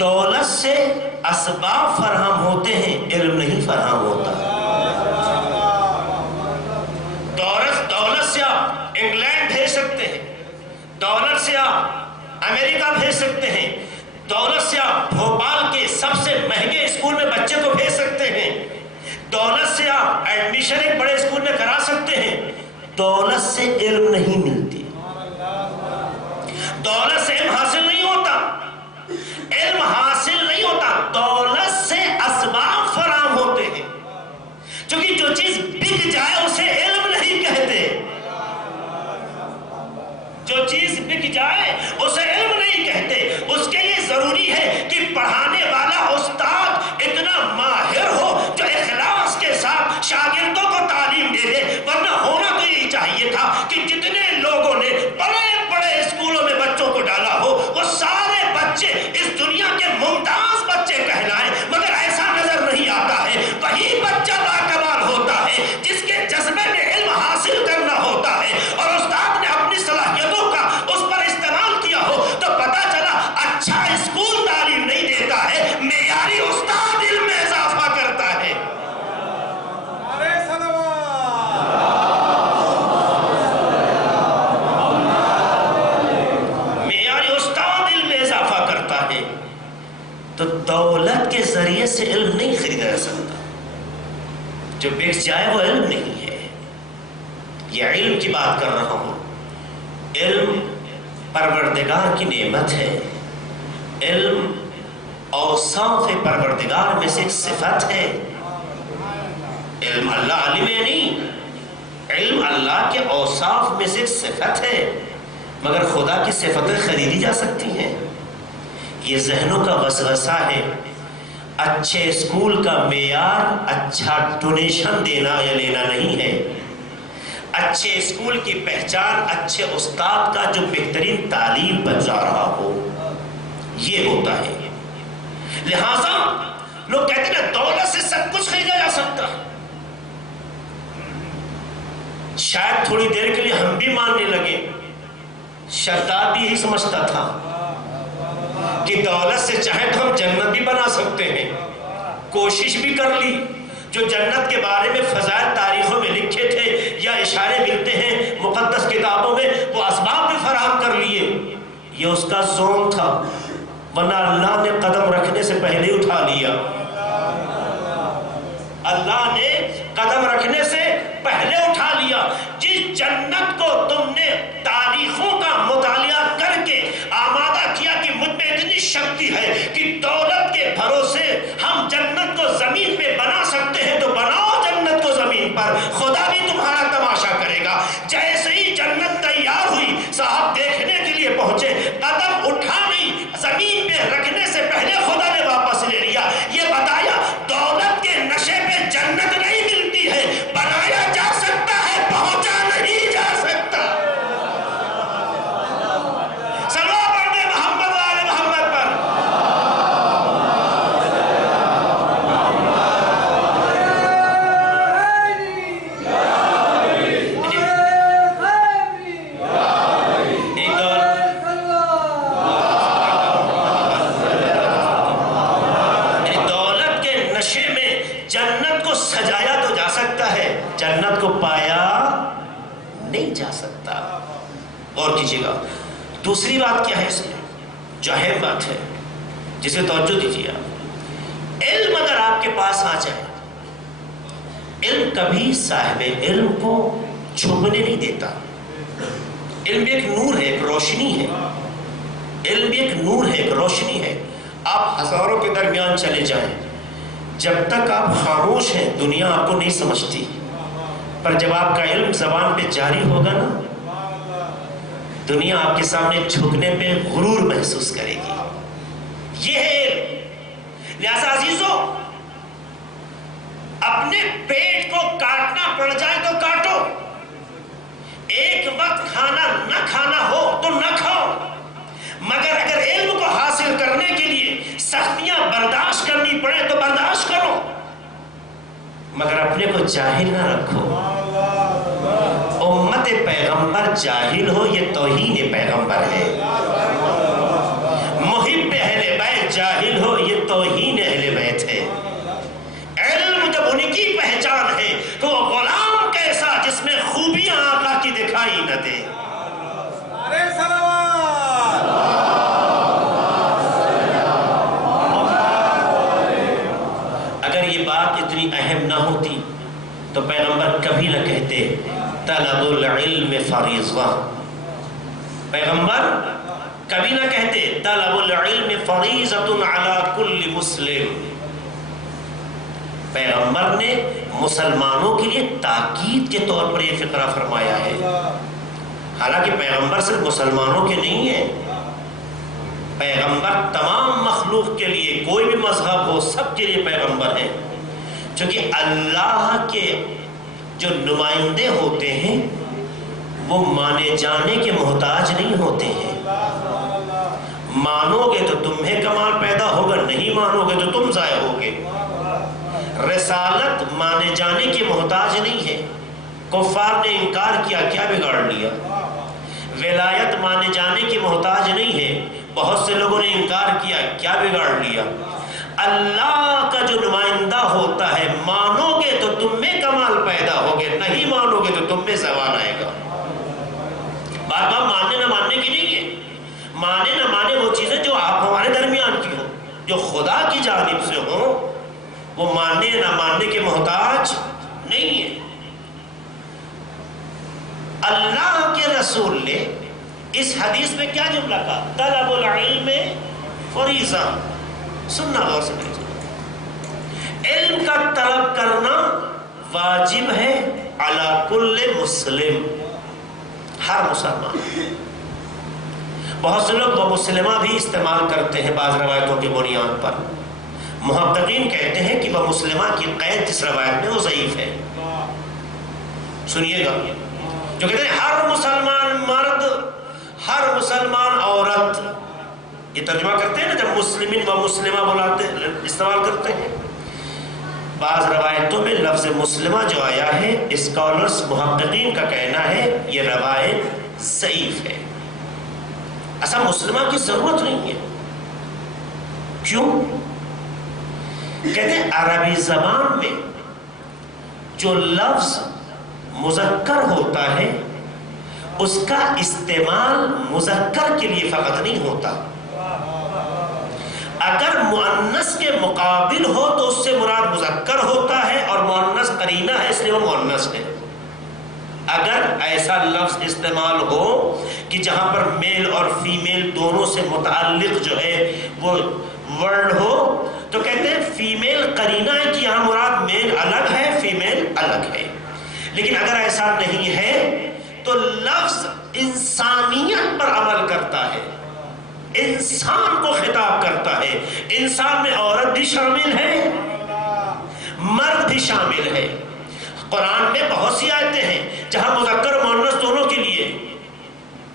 دولت سے اسباب فراہم ہوتے ہیں، علم نہیں فراہم ہوتا۔ دولت سے آپ انگلینڈ بھیج سکتے ہیں، دولت سے آپ امریکہ بھیج سکتے ہیں، دولت سے آپ بھوپال کے سب سے مہنگے اسکول میں بچے کو بھیج سکتے ہیں، دولت سے آپ ایڈمیشن ایک بڑے اسکول میں کرا سکتے ہیں۔ دولت سے علم نہیں ملتی، دولت سے علم حاصل نہیں ہوتا، علم حاصل نہیں ہوتا، دولت سے اسباب فراہم ہوتے ہیں۔ کیونکہ جو چیز بک جائے اسے علم نہیں کہتے، جو چیز بک جائے اسے علم نہیں کہتے۔ اس کے لیے ضروری ہے کہ پڑھانے والا استاد اتنا ماہر ہو جو اخلاص کے ساتھ شاگردوں کو تعلیم دے دے، ورنہ ہونا تو یہی چاہیے تھا کہ جتنے لوگوں نے بڑے بڑے اسکولوں میں بچوں کو ڈالا ہو وہ سارے بچے اس دنیا کے ممتاز بچے کہلائیں، مگر ایسا نظر نہیں آتا ہے۔ وہی بچہ باکمال ہوتا ہے جس کے جذبے میں علم حاصل کرنا ہوتا ہے، اور استاد نے اپنی صلاحیتوں کا اس پر استعمال کیا ہو تو پتہ چلا اچھا اسکول تعلیم نہیں دیتا ہے، معیاری استاد علم میں اضافہ کرتا ہے۔ معیاری استاد علم میں اضافہ کرتا ہے۔ تو دولت کے ذریعے سے علم نہیں خریدا جا سکتا، جو بک جائے وہ علم نہیں ہے۔ یہ علم کی بات کر رہا ہوں۔ علم پروردگار کی نعمت ہے، علم اوصاف پروردگار میں سے ایک صفت ہے۔ علم اللہ عالم ہے نہیں، علم اللہ کے اوصاف میں سے ایک صفت ہے، مگر خدا کی صفتیں خریدی جا سکتی ہیں؟ یہ ذہنوں کا وسوسہ ہے۔ اچھے اسکول کا معیار اچھا ڈونیشن دینا یا لینا نہیں ہے، اچھے اسکول کی پہچان اچھے استاد کا جو بہترین تعلیم بچا رہا ہو، یہ ہوتا ہے۔ لہٰذا لوگ کہتے ہیں دولت سے سب کچھ خریدا جا سکتا ہے۔ شاید تھوڑی دیر کے لیے ہم بھی ماننے لگے، شداد بھی یہی سمجھتا تھا کہ دولت سے چاہے تو ہم جنت بھی بنا سکتے ہیں۔ کوشش بھی کر لی، جو جنت کے بارے میں فضائل تاریخوں میں لکھے تھے یا اشارے ملتے ہیں مقدس کتابوں میں، وہ اسباب بھی فراہم کر لیے۔ یہ اس کا زون تھا، ورنہ اللہ نے قدم رکھنے سے پہلے اٹھا لیا۔ اللہ نے قدم رکھنے سے پہلے اٹھا لیا۔ جس جنت کو تم نے تاریخوں کا مطالعہ کر کے آمادہ کیا کہ مجھ میں اتنی شکتی ہے کہ دولت کے بھروسے ہم جنت کو زمین پہ بنا سکتے ہیں، تو بناؤ جنت کو زمین پر، خدا بھی تمہارا تماشا کرے گا۔ جیسے ہی جنت تیار ہوئی، صاحب دیکھنے کے لیے پہنچے، قدم اٹھا نہیں، زمین پہ رکھنے سے پہلے خدا نے واپس لے لیا۔ یہ بتایا دولت کے نشے پہ جنت نہیں ملتی ہے، بنایا جا سکتا ہے، پہنچا نہیں جا سکتا۔ صلوات پڑھنے محمد و آل محمد پر۔ دولت کے نشے میں جنت کو سجایا تو جا سکتا ہے، جنت کو پایا نہیں جا سکتا۔ اور کیجیے گا دوسری بات کیا ہے اس میں، جو اہم بات ہے جسے توجہ دیجیے آپ۔ علم اگر آپ کے پاس آ جائے، علم کبھی صاحب علم کو چھپنے نہیں دیتا۔ علم بھی ایک نور ہے، ایک روشنی ہے، علم بھی ایک نور ہے، ایک روشنی ہے۔ آپ ہزاروں کے درمیان چلے جائیں، جب تک آپ خاموش ہیں دنیا آپ کو نہیں سمجھتی، پر جب آپ کا علم زبان پہ جاری ہوگا نا، دنیا آپ کے سامنے جھکنے پہ غرور محسوس کرے گی۔ یہ ہے علم۔ لہذا عزیزو، اپنے پیٹ کو کاٹنا پڑ جائے تو کاٹو، ایک وقت کھانا نہ کھانا ہو تو نہ کھاؤ، مگر اگر علم کو حاصل کرنے کے لیے سختیاں برداشت کرنی پڑے تو برداشت کرو، مگر اپنے کو جاہل نہ رکھو۔ امت پیغمبر جاہل ہو یہ توہین پیغمبر ہے، محب اہل بیت جاہل ہو یہ توہین اہل بیت ہے۔ علم جب ان کی پہچان ہے تو وہ غلام کیسا جس میں خوبیاں آقا کی دکھائی نہ دے۔ اگر یہ بات اتنی اہم نہ ہوتی تو پیغمبر کبھی نہ کہتے طلب العلم فریضہ، پیغمبر کبھی نہ کہتے طلب العلم فریضۃ علی کل مسلم۔ پیغمبر نے مسلمانوں کے لیے تاکید کے طور پر یہ فقرہ فرمایا ہے، حالانکہ پیغمبر صرف مسلمانوں کے نہیں ہیں، پیغمبر تمام مخلوق کے لیے، کوئی بھی مذہب ہو سب کے لیے پیغمبر ہیں، چونکہ اللہ کے جو نمائندے ہوتے ہیں وہ مانے جانے کے محتاج نہیں ہوتے ہیں۔ مانو گے تو تمہیں کمال پیدا ہوگا، نہیں مانو گے تو تم ضائع ہوگے۔ رسالت مانے جانے کے محتاج نہیں ہے، کفار نے انکار کیا، کیا بگاڑ لیا؟ ولایت مانے جانے کے محتاج نہیں ہے، بہت سے لوگوں نے انکار کیا، کیا بگاڑ لیا؟ اللہ کا جو نمائندہ ہوتا ہے، مانو گے تو تم میں کمال پیدا ہوگے، نہیں مانو گے تو تم میں زوال آئے گا۔ بات ماننے نہ ماننے کی نہیں ہے، مانے نہ مانے وہ چیزیں جو آپ ہمارے درمیان کی ہو، جو خدا کی جانب سے ہو، وہ ماننے نہ ماننے کے محتاج نہیں ہے۔ اللہ کے رسول نے اس حدیث میں کیا جملہ کہا؟ طلب العلم فریضہ۔ سننا غور سے دیکھیے، علم کا طلب کرنا واجب ہے علی کل مسلم، ہر مسلمان۔ بہت سے لوگ وہ مسلمہ بھی استعمال کرتے ہیں بعض روایتوں کی بنیاد پر، محققین کہتے ہیں کہ وہ مسلمہ کی قید جس روایت میں وہ ضعیف ہے۔ سنیے گا، جو کہتے ہیں ہر مسلمان مرد، ہر مسلمان عورت، یہ ترجمہ کرتے ہیں نا جب مسلمین و مسلمہ بلاتے استعمال کرتے ہیں، بعض روایتوں میں لفظ مسلمہ جو آیا ہے، اسکالرز محققین کا کہنا ہے یہ روایت ضعیف ہے، ایسا مسلمہ کی ضرورت نہیں ہے۔ کیوں؟ کہتے ہیں عربی زبان میں جو لفظ مذکر ہوتا ہے اس کا استعمال مذکر کے لیے فقط نہیں ہوتا، اگر مؤنث کے مقابل ہو تو اس سے مراد مذکر ہوتا ہے، اور مؤنث قرینہ ہے اس لیے وہ مؤنث ہے۔ اگر ایسا لفظ استعمال ہو کہ جہاں پر میل اور فیمیل دونوں سے متعلق جو ہے وہ ورڈ ہو تو کہتے ہیں فیمیل قرینہ ہے کہ یہاں مراد میل الگ ہے، فیمیل الگ ہے۔ لیکن اگر ایسا نہیں ہے تو لفظ انسانیت پر عمل کرتا ہے، انسان کو خطاب کرتا ہے، انسان میں عورت بھی شامل ہے، مرد بھی شامل ہے۔ قرآن میں بہت سی آیتیں ہیں جہاں مذکر و مؤنث دونوں کے لیے،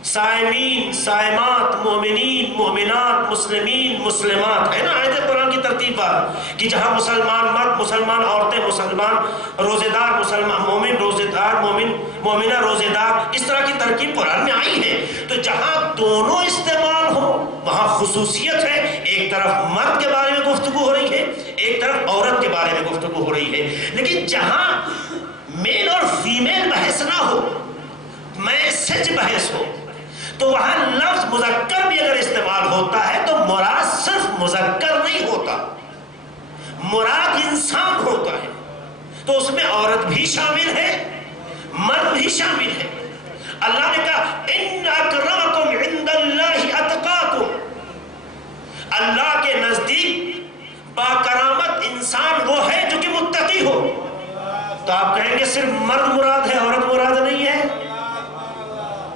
صائمین، صائمات، مومنین، مومنات، مسلمین، مسلمات، ہے نا آیت قرآن کی ترتیب پر، کہ جہاں مسلمان مرد، مسلمان عورتیں، مسلمان روزے دار، مسلمان مومن روزے دار، مومن مومنہ روزے دار، اس طرح کی ترکیب قرآن میں آئی ہے۔ تو جہاں دونوں استعمال ہو وہاں خصوصیت ہے، ایک طرف مرد کے بارے میں گفتگو ہو رہی ہے، ایک طرف عورت کے بارے میں گفتگو ہو رہی ہے۔ لیکن جہاں میل اور فیمیل بحث نہ ہو، میسج بحث ہو، تو وہاں لفظ مذکر بھی اگر استعمال ہوتا ہے تو مراد صرف مذکر نہیں ہوتا، مراد انسان ہوتا ہے، تو اس میں عورت بھی شامل ہے، مرد بھی شامل ہے۔ اللہ نے کہا ان اکرمکم عند اللہ اتقاکم، اللہ کے نزدیک باکرامت انسان وہ ہے جو کہ متقی ہو۔ تو تو آپ کہیں گے صرف مرد مراد ہے، عورت مراد نہیں ہے؟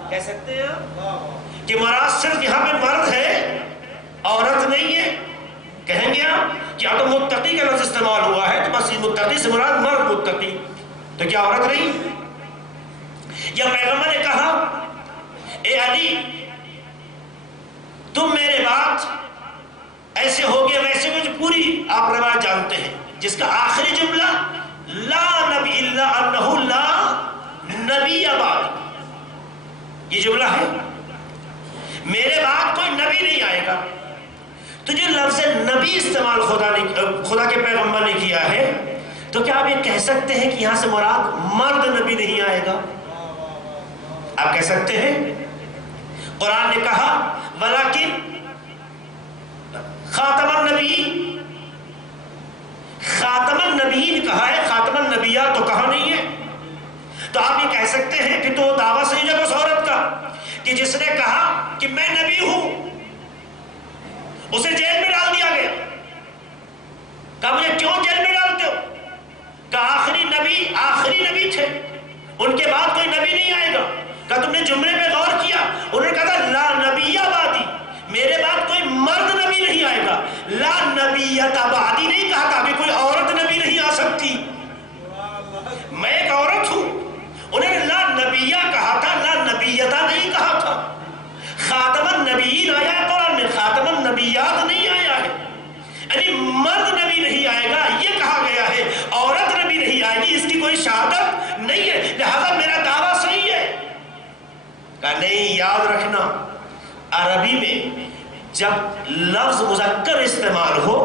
کہہ سکتے ہیں آپ کہ مراد صرف یہاں پہ مرد ہے، عورت نہیں ہے؟ کہیں گے آپ کہ تو متقی کا لفظ استعمال ہوا ہے تو بس متقی سے مراد مرد متقی، تو کیا عورت نہیں؟ یا پیغمبر نے کہا اے علی تم میرے بعد ایسے ہوگے ویسے کچھ، پوری آپ روایت جانتے ہیں جس کا آخری جملہ لا نبی الا انہ لا نبی بعد، یہ جملہ ہے میرے بعد کوئی نبی نہیں آئے گا۔ تو جو لفظ نبی استعمال خدا کے پیغمبر نے کیا ہے، تو کیا آپ یہ کہہ سکتے ہیں کہ یہاں سے مراد مرد نبی نہیں آئے گا؟ آپ کہہ سکتے ہیں؟ قرآن نے کہا ولیکن خاتم النبی، خاتم النبیین کہا ہے، خاتم النبیات تو کہا نہیں ہے۔ تو آپ یہ کہہ سکتے ہیں کہ تو دعویٰ صحیح ہے اس عورت کا کہ جس نے کہا کہ میں نبی ہوں، اسے جیل میں ڈال دیا گیا۔ کہا مجھے کیوں جیل میں ڈالتے ہو؟ کہا آخری نبی تھے، ان کے بعد کوئی نبی نہیں آئے گا۔ کہا تم نے جملے پہ غور کیا؟ انہوں نے کہا تھا لا نبی بعدی، میرے بعد کوئی مرد نبی نہیں آئے گا، لا نبیت بعدی نہیں کہا تھا کہ کوئی عورت نبی نہیں آ سکتی، میں ایک عورت ہوں۔ انہوں نے لا نبیہ کہا تھا، لا نبیتا نہیں کہا تھا۔ خاتم النبیین آیا ہے قرآن میں، خاتم النبیات نہیں آیا ہے، یعنی مرد نبی نہیں آئے گا یہ کہا گیا ہے، عورت نبی نہیں آئے گی، اس کی کوئی شہادت نہیں ہے، لہذا میرا دعویٰ صحیح ہے۔ کہا نہیں، یاد رکھنا عربی میں جب لفظ مذکر استعمال ہو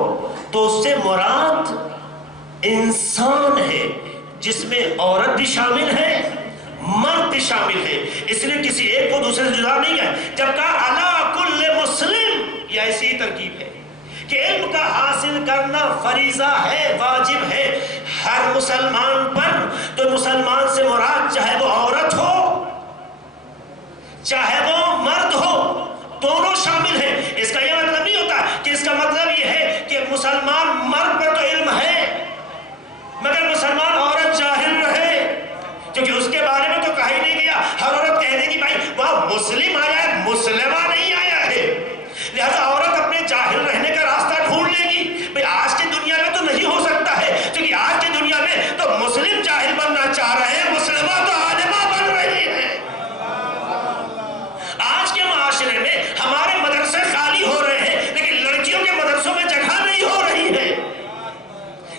تو اس سے مراد انسان ہے، جس میں عورت بھی شامل ہے مرد بھی شامل ہے، اس لیے کسی ایک کو دوسرے سے جدا نہیں ہے۔ جب کہا علی کل مسلم، یہ ایسی ترکیب ہے کہ علم کا حاصل کرنا فریضہ ہے، واجب ہے ہر مسلمان پر۔ تو مسلمان سے مراد چاہے وہ عورت ہو چاہے وہ مرد ہو، دونوں شامل ہیں۔ اس کا یہ مطلب نہیں ہوتا کہ اس کا مطلب یہ ہے کہ مسلمان مرد پر تو علم ہے مگر مسلمان عورت جاہل رہے، کیونکہ اس کے بارے میں تو کہا ہی نہیں گیا۔ ہر عورت کہہ دے گی بھائی وہاں مسلم آیا ہے، مسلمہ نہیں آیا ہے، لہذا عورت اپنے جاہل رہنے کا راستہ ڈھونڈ لے گی۔ بھائی آج کی دنیا میں تو نہیں ہو سکتا ہے، کیونکہ آج کی دنیا میں تو مسلم جاہل بننا چاہ رہے ہیں، مسلمہ تو عالمہ بن رہی ہے۔ آج کے معاشرے میں ہمارے مدرسے خالی ہو رہے ہیں لیکن لڑکیوں کے مدرسوں میں جگہ نہیں ہو رہی ہے۔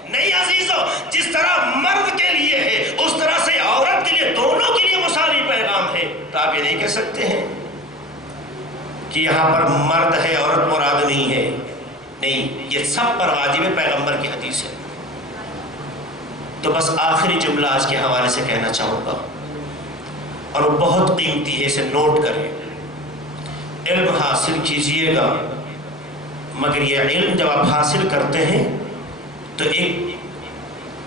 نہیں عزیزو، جس طرح مرد کے لیے ہے اس طرح سے عورت کے لیے، دونوں کے لیے مساوی پیغام ہے۔ تو آپ یہ نہیں کہہ سکتے ہیں کہ یہاں پر مرد ہے عورت مراد نہیں ہے، نہیں، یہ سب پر واجب ہے، پیغمبر کی حدیث ہے۔ تو بس آخری جملہ آج کے حوالے سے کہنا چاہوں گا اور وہ بہت قیمتی ہے، اسے نوٹ کریں۔ علم حاصل کیجئے گا، مگر یہ علم جب آپ حاصل کرتے ہیں تو ایک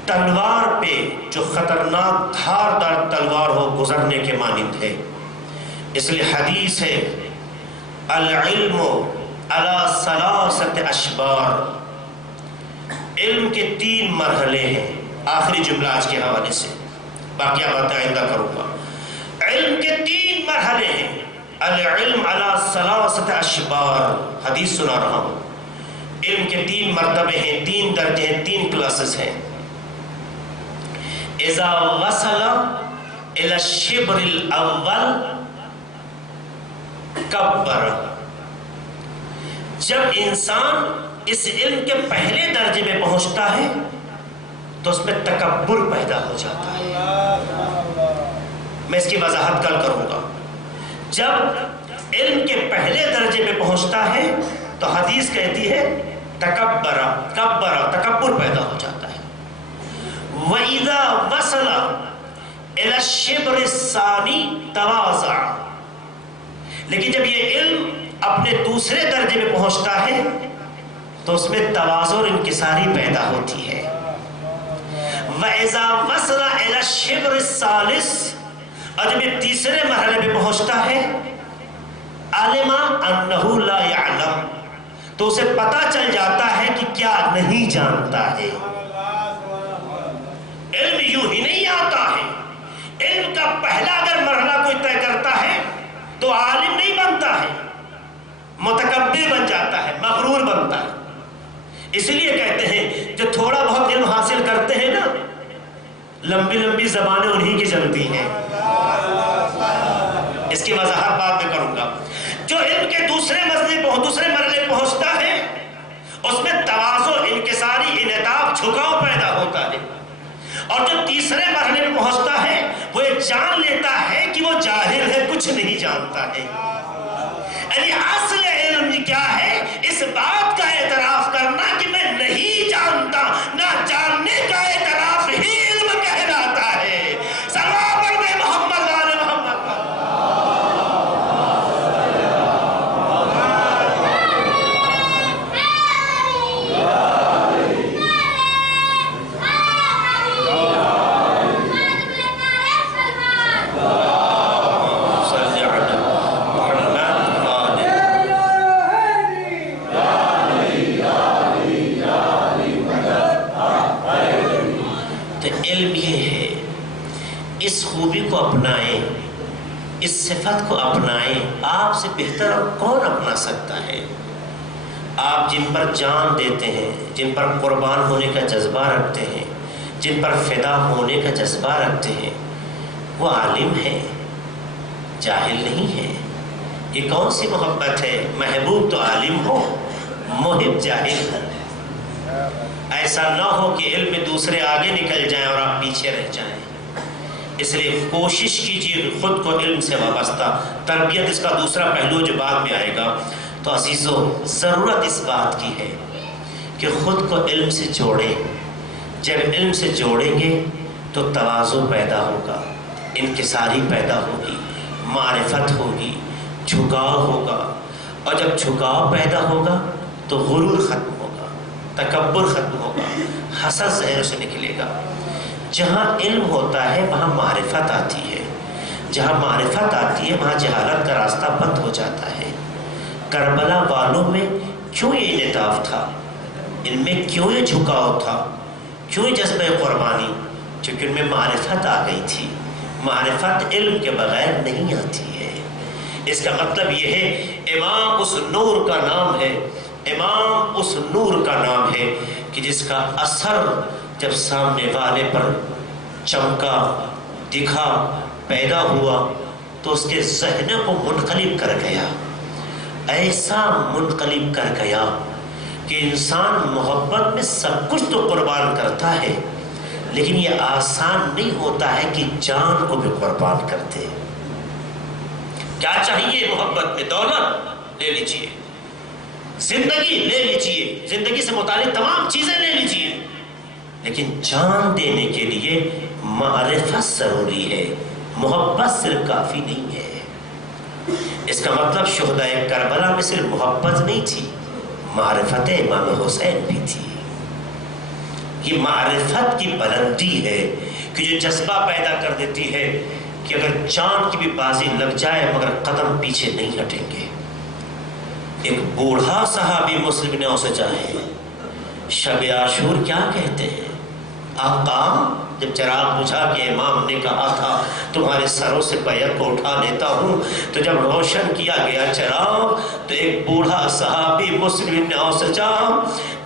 تلوار پہ جو خطرناک دھاردار تلوار ہو گزرنے کے مانند ہے۔ اس لیے حدیث ہے العلم علی ثلاثۃ اشبار، علم کے 3 مرحلے ہیں۔ آخری جملہ آج کے حوالے سے، باقی باتیں آئندہ کروں گا۔ علم کے 3 مرحلے ہیں، العلم علی ثلاثۃ اشبار، حدیث سنا رہا ہوں۔ علم کے 3 مرتبے ہیں، 3 درجے ہیں، 3 کلاسز ہیں۔ اذا وصل الى الشبر الاول کبر، جب انسان اس علم کے پہلے درجے میں پہنچتا ہے تو اس میں تکبر پیدا ہو جاتا ہے۔ میں اس کی وضاحت کل کروں گا۔ جب علم کے پہلے درجے میں پہنچتا ہے تو حدیث کہتی ہے تکبر پیدا ہو جاتا ہے۔ وَإِذَا وَصَلَ إِلَى الشِّبْرِ الثَّانِي تَوَاضَعَ، لیکن جب یہ علم اپنے دوسرے درجے میں پہنچتا ہے تو اس میں تواضع اور انکساری پیدا ہوتی ہے۔ وَإِذَا وَصَلَ إِلَى الشِّبْرِ الثَّالِثِ، اور جب یہ تیسرے مرحلے پہ پہنچتا ہے عَلِمَ أَنَّهُ لَا يَعْلَمُ، تو اسے پتہ چل جاتا ہے کہ کیا نہیں جانتا ہے۔ علم یوں ہی نہیں آتا ہے. علم کا پہلا اگر مرحلہ کوئی طے کرتا ہے تو عالم نہیں بنتا ہے، متکبر بن جاتا ہے، مغرور بنتا ہے. اس لیے کہتے ہیں جو تھوڑا بہت علم حاصل کرتے ہیں نا، لمبی لمبی زبانیں انہی کی چلتی ہیں. اس کی وضاحت بعد میں کروں گا. جو علم کے دوسرے مرحلے پہنچتا ہے اس میں تواضع، انکساری، انعطاف، جھکاؤ پیدا ہوتا ہے. اور جو تیسرے مرحلے میں پہنچتا ہے وہ یہ جان لیتا ہے کہ وہ جاہل ہے، کچھ نہیں جانتا ہے. یعنی اصل علم کیا ہے؟ اس بات کا اعتراف کرنا کہ میں نہیں جانتا. نہ جاننے کا اعتراف ہی علم کہلاتا ہے. صلوات پڑھیں محمد آل محمد. اس خوبی کو اپنائیں، اس صفت کو اپنائیں. آپ سے بہتر کون اپنا سکتا ہے؟ آپ جن پر جان دیتے ہیں، جن پر قربان ہونے کا جذبہ رکھتے ہیں، جن پر فدا ہونے کا جذبہ رکھتے ہیں، وہ عالم ہے، جاہل نہیں ہے. یہ کون سی محبت ہے؟ محبوب تو عالم ہو، محب جاہل ہے. ایسا نہ ہو کہ علم میں دوسرے آگے نکل جائیں اور آپ پیچھے رہ جائیں. اس لیے کوشش کیجیے خود کو علم سے وابستہ. تربیت اس کا دوسرا پہلو جو بعد میں آئے گا. تو عزیزو، ضرورت اس بات کی ہے کہ خود کو علم سے جوڑیں. جب علم سے جوڑیں گے تو تواضع پیدا ہوگا، انکساری پیدا ہوگی، معرفت ہوگی، جھکاؤ ہوگا. اور جب جھکاؤ پیدا ہوگا تو غرور ختم ہوگا، تکبر ختم ہوگا، حسد ذہن سے نکلے گا. جہاں علم ہوتا ہے وہاں معرفت آتی ہے. جہاں معرفت آتی ہے وہاں جہالت کا راستہ بند ہو جاتا ہے. کربلا والوں میں کیوں یہ انعطاف تھا؟ ان میں کیوں یہ جھکاؤ تھا؟ کیوں یہ جذبہ قربانی؟ چونکہ ان میں معرفت آ گئی تھی. معرفت علم کے بغیر نہیں آتی ہے. اس کا مطلب یہ ہے امام اس نور کا نام ہے، امام اس نور کا نام ہے کہ جس کا اثر جب سامنے والے پر چمکا، دکھا، پیدا ہوا تو اس کے ذہن کو منقلب کر گیا. ایسا منقلب کر گیا کہ انسان محبت میں سب کچھ تو قربان کرتا ہے، لیکن یہ آسان نہیں ہوتا ہے کہ جان کو بھی قربان کرتے. کیا چاہیے محبت میں؟ دولت لے لیجئے، زندگی لے لیجئے، زندگی سے متعلق تمام چیزیں لے لیجئے، لیکن جان دینے کے لیے معرفت ضروری ہے. محبت صرف کافی نہیں ہے. اس کا مطلب شہدائے کربلا میں صرف محبت نہیں تھی، معرفت امام حسین بھی تھی. یہ معرفت کی بلندی ہے کہ جو جذبہ پیدا کر دیتی ہے کہ اگر جان کی بھی بازی لگ جائے مگر قدم پیچھے نہیں ہٹیں گے. ایک بوڑھا صحابی مسلم نے اسے چاہے شب عاشور کیا کہتے ہیں؟ آقا جب چراغ بجھا کے امام نے کہا تھا تمہارے سروں سے پیر کو اٹھا لیتا ہوں، تو جب روشن کیا گیا چراغ تو ایک بوڑھا صحابی مسلم نے اوسجا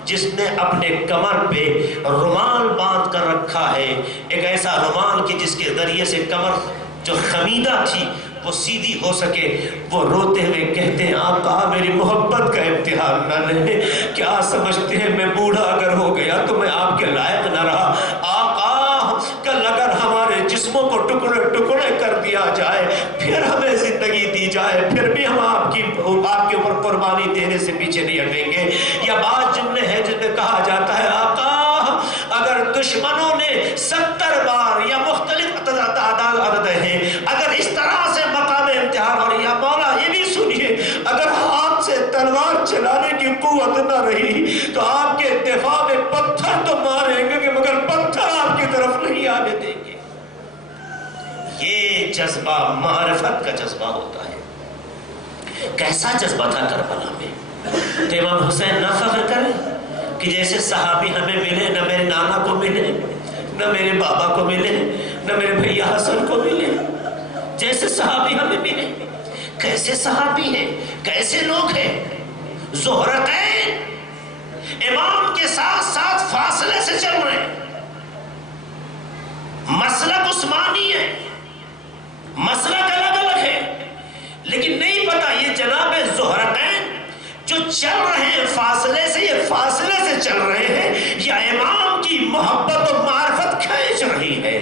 جس نے اپنے کمر پہ رومال باندھ کر رکھا ہے، ایک ایسا رومال کہ جس کے ذریعے سے کمر جو خمیدہ تھی وہ سیدھی ہو سکے. وہ روتے ہوئے کہتے ہیں آقا میری محبت کا امتحان نہ لیں. کیا سمجھتے ہیں میں بوڑھا اگر ہو گیا تو میں آپ کے لائق نہ رہا؟ آقا کل اگر ہمارے جسموں کو ٹکڑے ٹکڑے کر دیا جائے، پھر ہمیں زندگی دی جائے، پھر بھی ہم آپ کے اوپر قربانی دینے سے پیچھے نہیں ہٹیں گے. یا بعض جملے ہیں جن میں کہا جاتا ہے آقا اگر دشمنوں نے 70 بار یا مختلف عدد ہیں، اگر اس طرح سے مقام امتحان اور یا مولا یہ بھی سنیے اگر ہاتھ سے تلوار چلانے کی قوت نہ رہی تو آپ کے دفاع میں پتھر تو ماریں گے مگر پتھر آپ کی طرف نہیں آنے دیں گے. یہ جذبہ معرفت کا جذبہ ہوتا ہے. کیسا جذبہ تھا کربلا میں؟ تو امام حسین نہ فخر کرے کہ جیسے صحابی ہمیں ملے نہ میرے نانا کو ملے، نہ میرے بابا کو ملے نہ میرے بھیا حسن کو ملے جیسے صحابی ہمیں ملے. کیسے صحابی ہیں، کیسے لوگ ہیں؟ زہرتین امام کے ساتھ ساتھ فاصلے سے چل رہے ہیں. مسلک عثمانی ہے، مسلک الگ الگ ہے، لیکن نہیں پتا یہ جناب زہرتین جو چل رہے ہیں فاصلے سے، یہ فاصلے سے چل رہے ہیں یا امام کی محبت و معرفت کھینچ رہی ہے.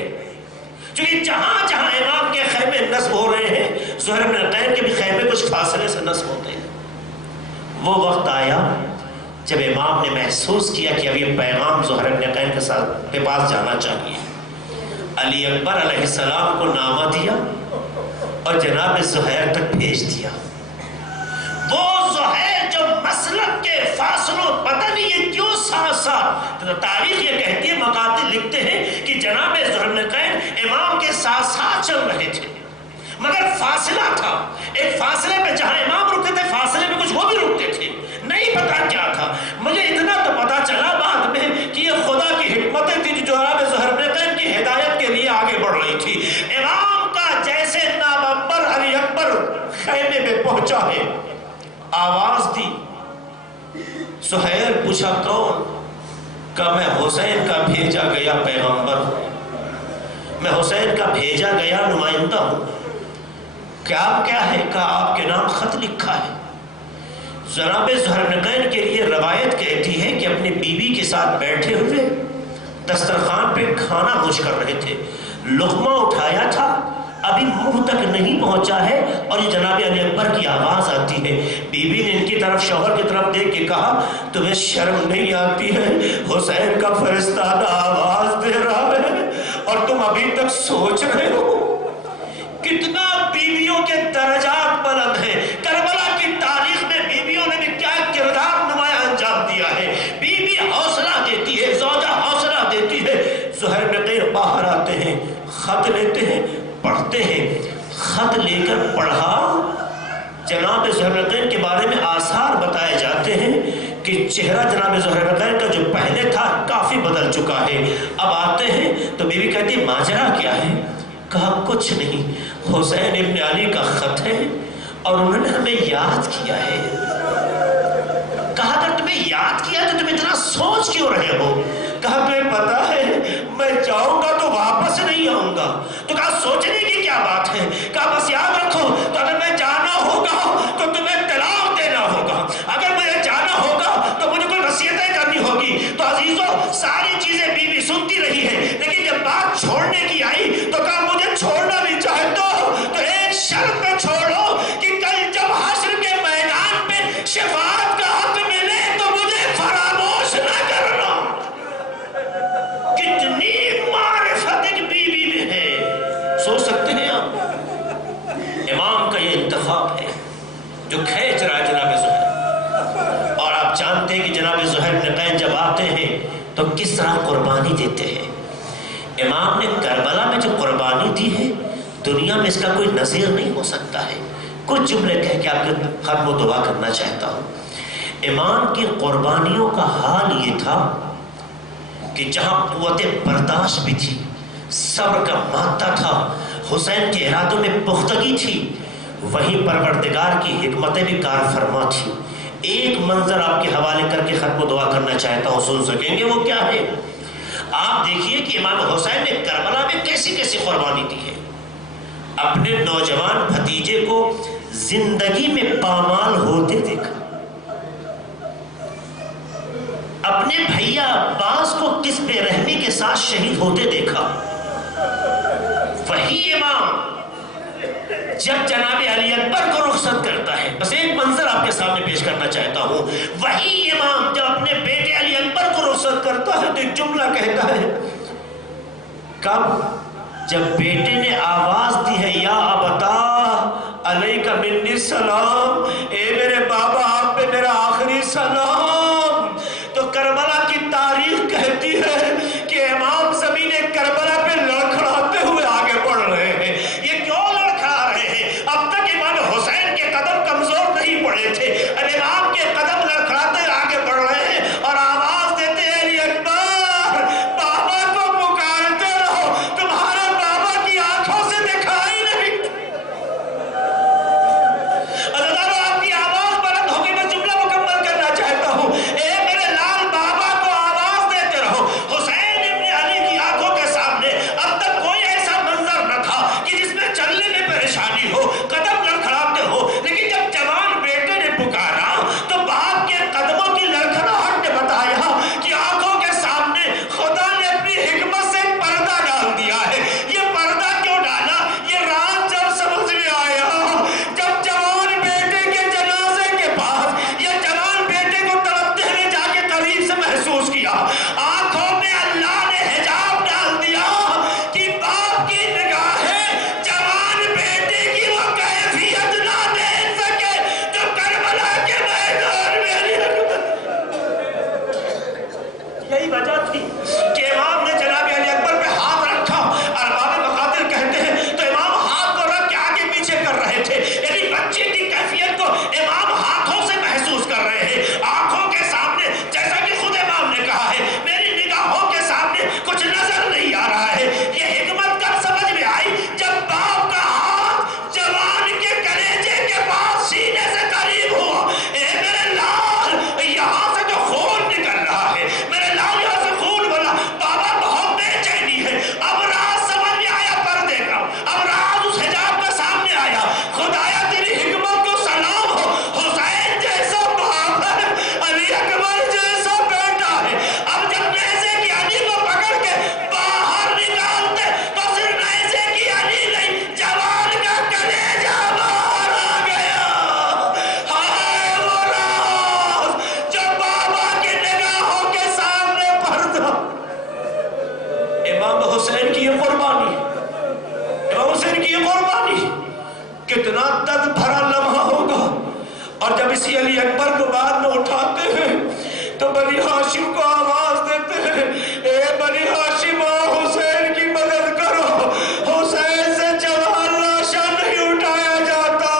چونکہ جہاں جہاں امام کے خیمے نصب ہو رہے ہیں، زہر بن القین کے بھی خیمے کچھ فاصلے سے نصب ہوتے ہیں. وہ وقت آیا جب امام نے محسوس کیا کہ اب یہ پیغام زہر بن القین کے پاس جانا چاہیے. علی اکبر علیہ السلام کو نامہ دیا اور جناب زہیر تک بھیج دیا. وہ زہیر جو مسلک کے فاصلوں، پتہ نہیں یہ کیوں ساتھ ساتھ، تاریخ یہ کہتی ہے، مقاتل لکھتے ہیں کہ جناب زہر بن القین امام کے ساتھ ساتھ چل رہے تھے مگر فاصلہ تھا. ایک فاصلے پہ جہاں امام رکتے تھے فاصلے پہ کچھ وہ بھی رکتے تھے. نہیں پتا کیا تھا. مجھے اتنا تو پتا چلا بعد میں کہ یہ خدا کی حکمتیں تھی جو جناب زہر بن القین کی ہدایت کے لیے آگے بڑھ رہی تھی. امام کا جیسے نامور علی اکبر خیمے میں پہنچا ہے، آواز دی. سہیل پوچھا کون؟ کہ میں حسین کا بھیجا گیا پیغمبر ہوں، میں حسین کا بھیجا گیا نمائندہ ہوں. کیا ہے؟ کہ آپ کے نام خط لکھا ہے. جناب زہر بن القین کے لیے روایت کہتی ہے کہ اپنی بیوی کے ساتھ بیٹھے ہوئے دسترخوان پہ کھانا نوش کر رہے تھے. لقمہ اٹھایا تھا، ابھی منہ تک نہیں پہنچا ہے اور یہ جناب علی اکبر کی آواز آتی ہے. بیوی نے ان کی طرف، شوہر کی طرف دیکھ کے کہا تمہیں شرم نہیں آتی ہے؟ حسین کا فرستادہ آواز دے رہا ہے اور تم ابھی تک سوچ رہے ہو. کتنا بیویوں کے درجات بلند ہیں. کربلا کی تاریخ میں بیویوں نے بھی کیا کردار نمایاں انجام دیا ہے. بیوی حوصلہ دیتی ہے، زوجہ حوصلہ دیتی ہے. زہر بن القین باہر آتے ہیں، خط لیتے ہیں، پڑھتے ہیں. خط لے کر پڑھا. جناب زہر بن القین کے بارے میں آثار بتائے جاتے ہیں کہ چہرہ جناب زہر بن القین کا جو پہلے تھا کافی بدل چکا ہے. اب آتے ہیں تو بیوی کہتی ماجرا کیا ہے؟ کہا کچھ نہیں، حسین ابن علی کا خط ہے اور انہوں نے ہمیں یاد کیا ہے. کہا اگر تمہیں یاد کیا تو تم اتنا سوچ کیوں رہے ہو؟ کہا تمہیں پتا ہے میں جاؤں گا تو واپس نہیں آؤں گا. تو کہا سوچنے کی کیا بات ہے؟ کہا بس یاد رکھو تو اگر میں جانا ہوگا تو تمہیں طلاق دینا ہوگا، اگر مجھے جانا ہوگا تو مجھے کوئی وصیتیں کرنی ہوگی. تو عزیزو ساری چیزیں بیوی سنتی رہی ہے، لیکن جب بات چھوڑنے کی آئی تو کہا مجھے چھوڑنا بھی چاہتے ہو تو ایک شرط پہ چھوڑو کہ کل جب حشر کے میدان پہ شفاعت کا حق ملے تو مجھے فراموش نہ کرنا. کتنی معرفت ایک بیوی میں ہے، سوچ سکتے ہیں آپ. امام کا یہ انتخاب ہے جو کھینچ رہا ہے جناب زہیر. اور آپ جانتے ہیں کہ جناب زہیر بن القین جب آتے ہیں تو کس طرح قربانی دیتے ہیں. امام نے کربلا میں جو قربانی دی ہے دنیا میں اس کا کوئی نظیر نہیں ہو سکتا ہے. کچھ جملے کہہ کے آپ کے ختم و دعا کرنا چاہتا ہوں. امام کی قربانیوں کا حال یہ تھا کہ جہاں قوت برداشت بھی تھی، صبر کا مادہ تھا، حسین کے ارادوں میں پختگی تھی، وہیں پروردگار کی حکمتیں بھی کار فرما تھی. ایک منظر آپ کے حوالے کر کے ختم و دعا کرنا چاہتا ہوں، سن سکیں گے وہ کیا ہے؟ آپ دیکھیے کہ امام حسین نے کربلا میں کیسی کیسی قربانی دی ہے. اپنے نوجوان بھتیجے کو زندگی میں پامال ہوتے دیکھا، اپنے بھیا عباس کو کس بے رحمی کے ساتھ شہید ہوتے دیکھا. وہی امام جب جناب علی اکبر کو رخصت کرتا ہے، بس ایک منظر آپ کے سامنے پیش کرنا چاہتا ہوں. وہی امام جب اپنے بیٹے علی اکبر کو رخصت کرتا ہے تو ایک جملہ کہتا ہے. کب؟ جب بیٹے نے آواز دی ہے یا ابتا علیک منی السلام، اے میرے بابا آپ پہ میرا آخری سلام. تو کربلا کی تاریخ کہتی ہے کہ امام زمین کربلا پہ لڑکھڑاتے ہوئے آگے بڑھ رہے ہیں. یہ کیوں لڑکھڑا رہے ہیں؟ اب تک امام حسین کے قدم کمزور نہیں پڑے تھے، امام کے قدم لڑکھڑاتے آگے بڑھ رہے ہیں اور آواز دیتے ہیں علی اکبر. بابا کو پکار درد بھرا لمحہ ہوگا، اور جب اسی علی اکبر کو بعد میں اٹھاتے ہیں تو بنی ہاشم کو آواز دیتے ہیں، اے بنی ہاشم حسین کی مدد کرو، حسین سے جوان لاشا نہیں اٹھایا جاتا۔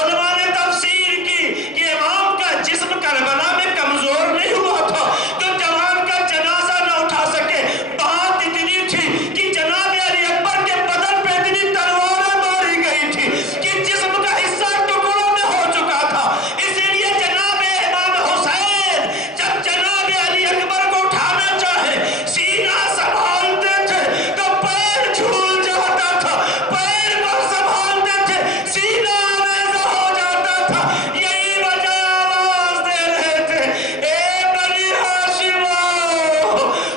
علماء نے تفسیر کی کہ امام کا جسم کربلا میں کمزور نہیں ہوا تھا تو جوان کا جنازہ نہ اٹھا سکے، بات اتنی تھی کہ جناب علی اکبر کے بدن پہ اتنی تلواریں ماری گئی تھی کہ جسم کا حصہ ٹکڑوں میں ہو چکا تھا، اسی لیے جناب امام حسین جب جناب علی اکبر کو اٹھانا چاہے سینہ سنبھالتے تھے تو پیر جھول جاتا تھا، پیر کو سنبھالتے تھے سینہ آویزہ ہو جاتا تھا، یہی وجہ آواز دے رہے تھے، اے بنی ہاشم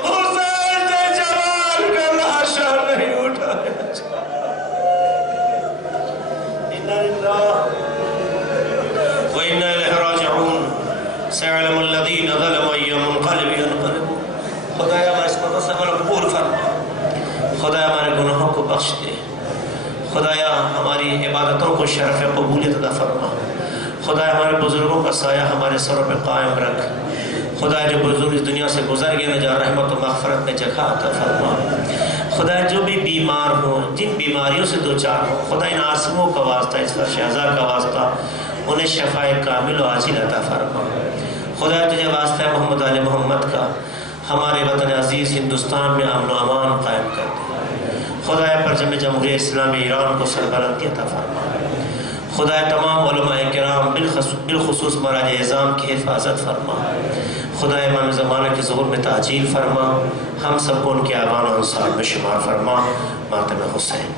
حسین سے جوان کا لاشا نہیں اٹھایا جاتا۔ اِنَّا لِلَّهِ وَإِنَّا إِلَيْهِ راجعون سيعلم الذين ظلموا أي منقلب ينقلبون۔ خدایا ہمارے اس مقصد کو قبول فرما، خدایا ہمارے گناہوں کو بخش دے، خدایا ہماری عبادتوں کو شرف قبولیت عطا فرما، خدایا ہمارے بزرگوں کا سایہ ہمارے سروں پہ قائم رکھ، خدایا جو بزرگ اس دنیا سے گزر گئے نجات رحمت و مغفرت میں جگہ عطا فرما، خدایا جو بھی بیمار ہوں، جن بیماریوں سے دوچار ہوں، خدا ان آسموں کا واسطہ، اس پر شہزاد کا واسطہ، انہیں شفاء کامل و عاجل عطا فرما، خدایا تجھے واسطہ ہے محمد آل محمد کا، ہمارے وطن عزیز ہندوستان میں امن و امان قائم کر دے، خدایا پرچم جمہوریہ اسلامی ایران کو سربلندی عطا فرما، خدایا تمام علماء کرام بالخصوص مراجع اعظام کی حفاظت فرما، خدایا امام زمانہ کے ظہور میں تعجیل فرما، ہم سب کو ان کے آبان و انصار میں شمار فرما، ماتم حسین۔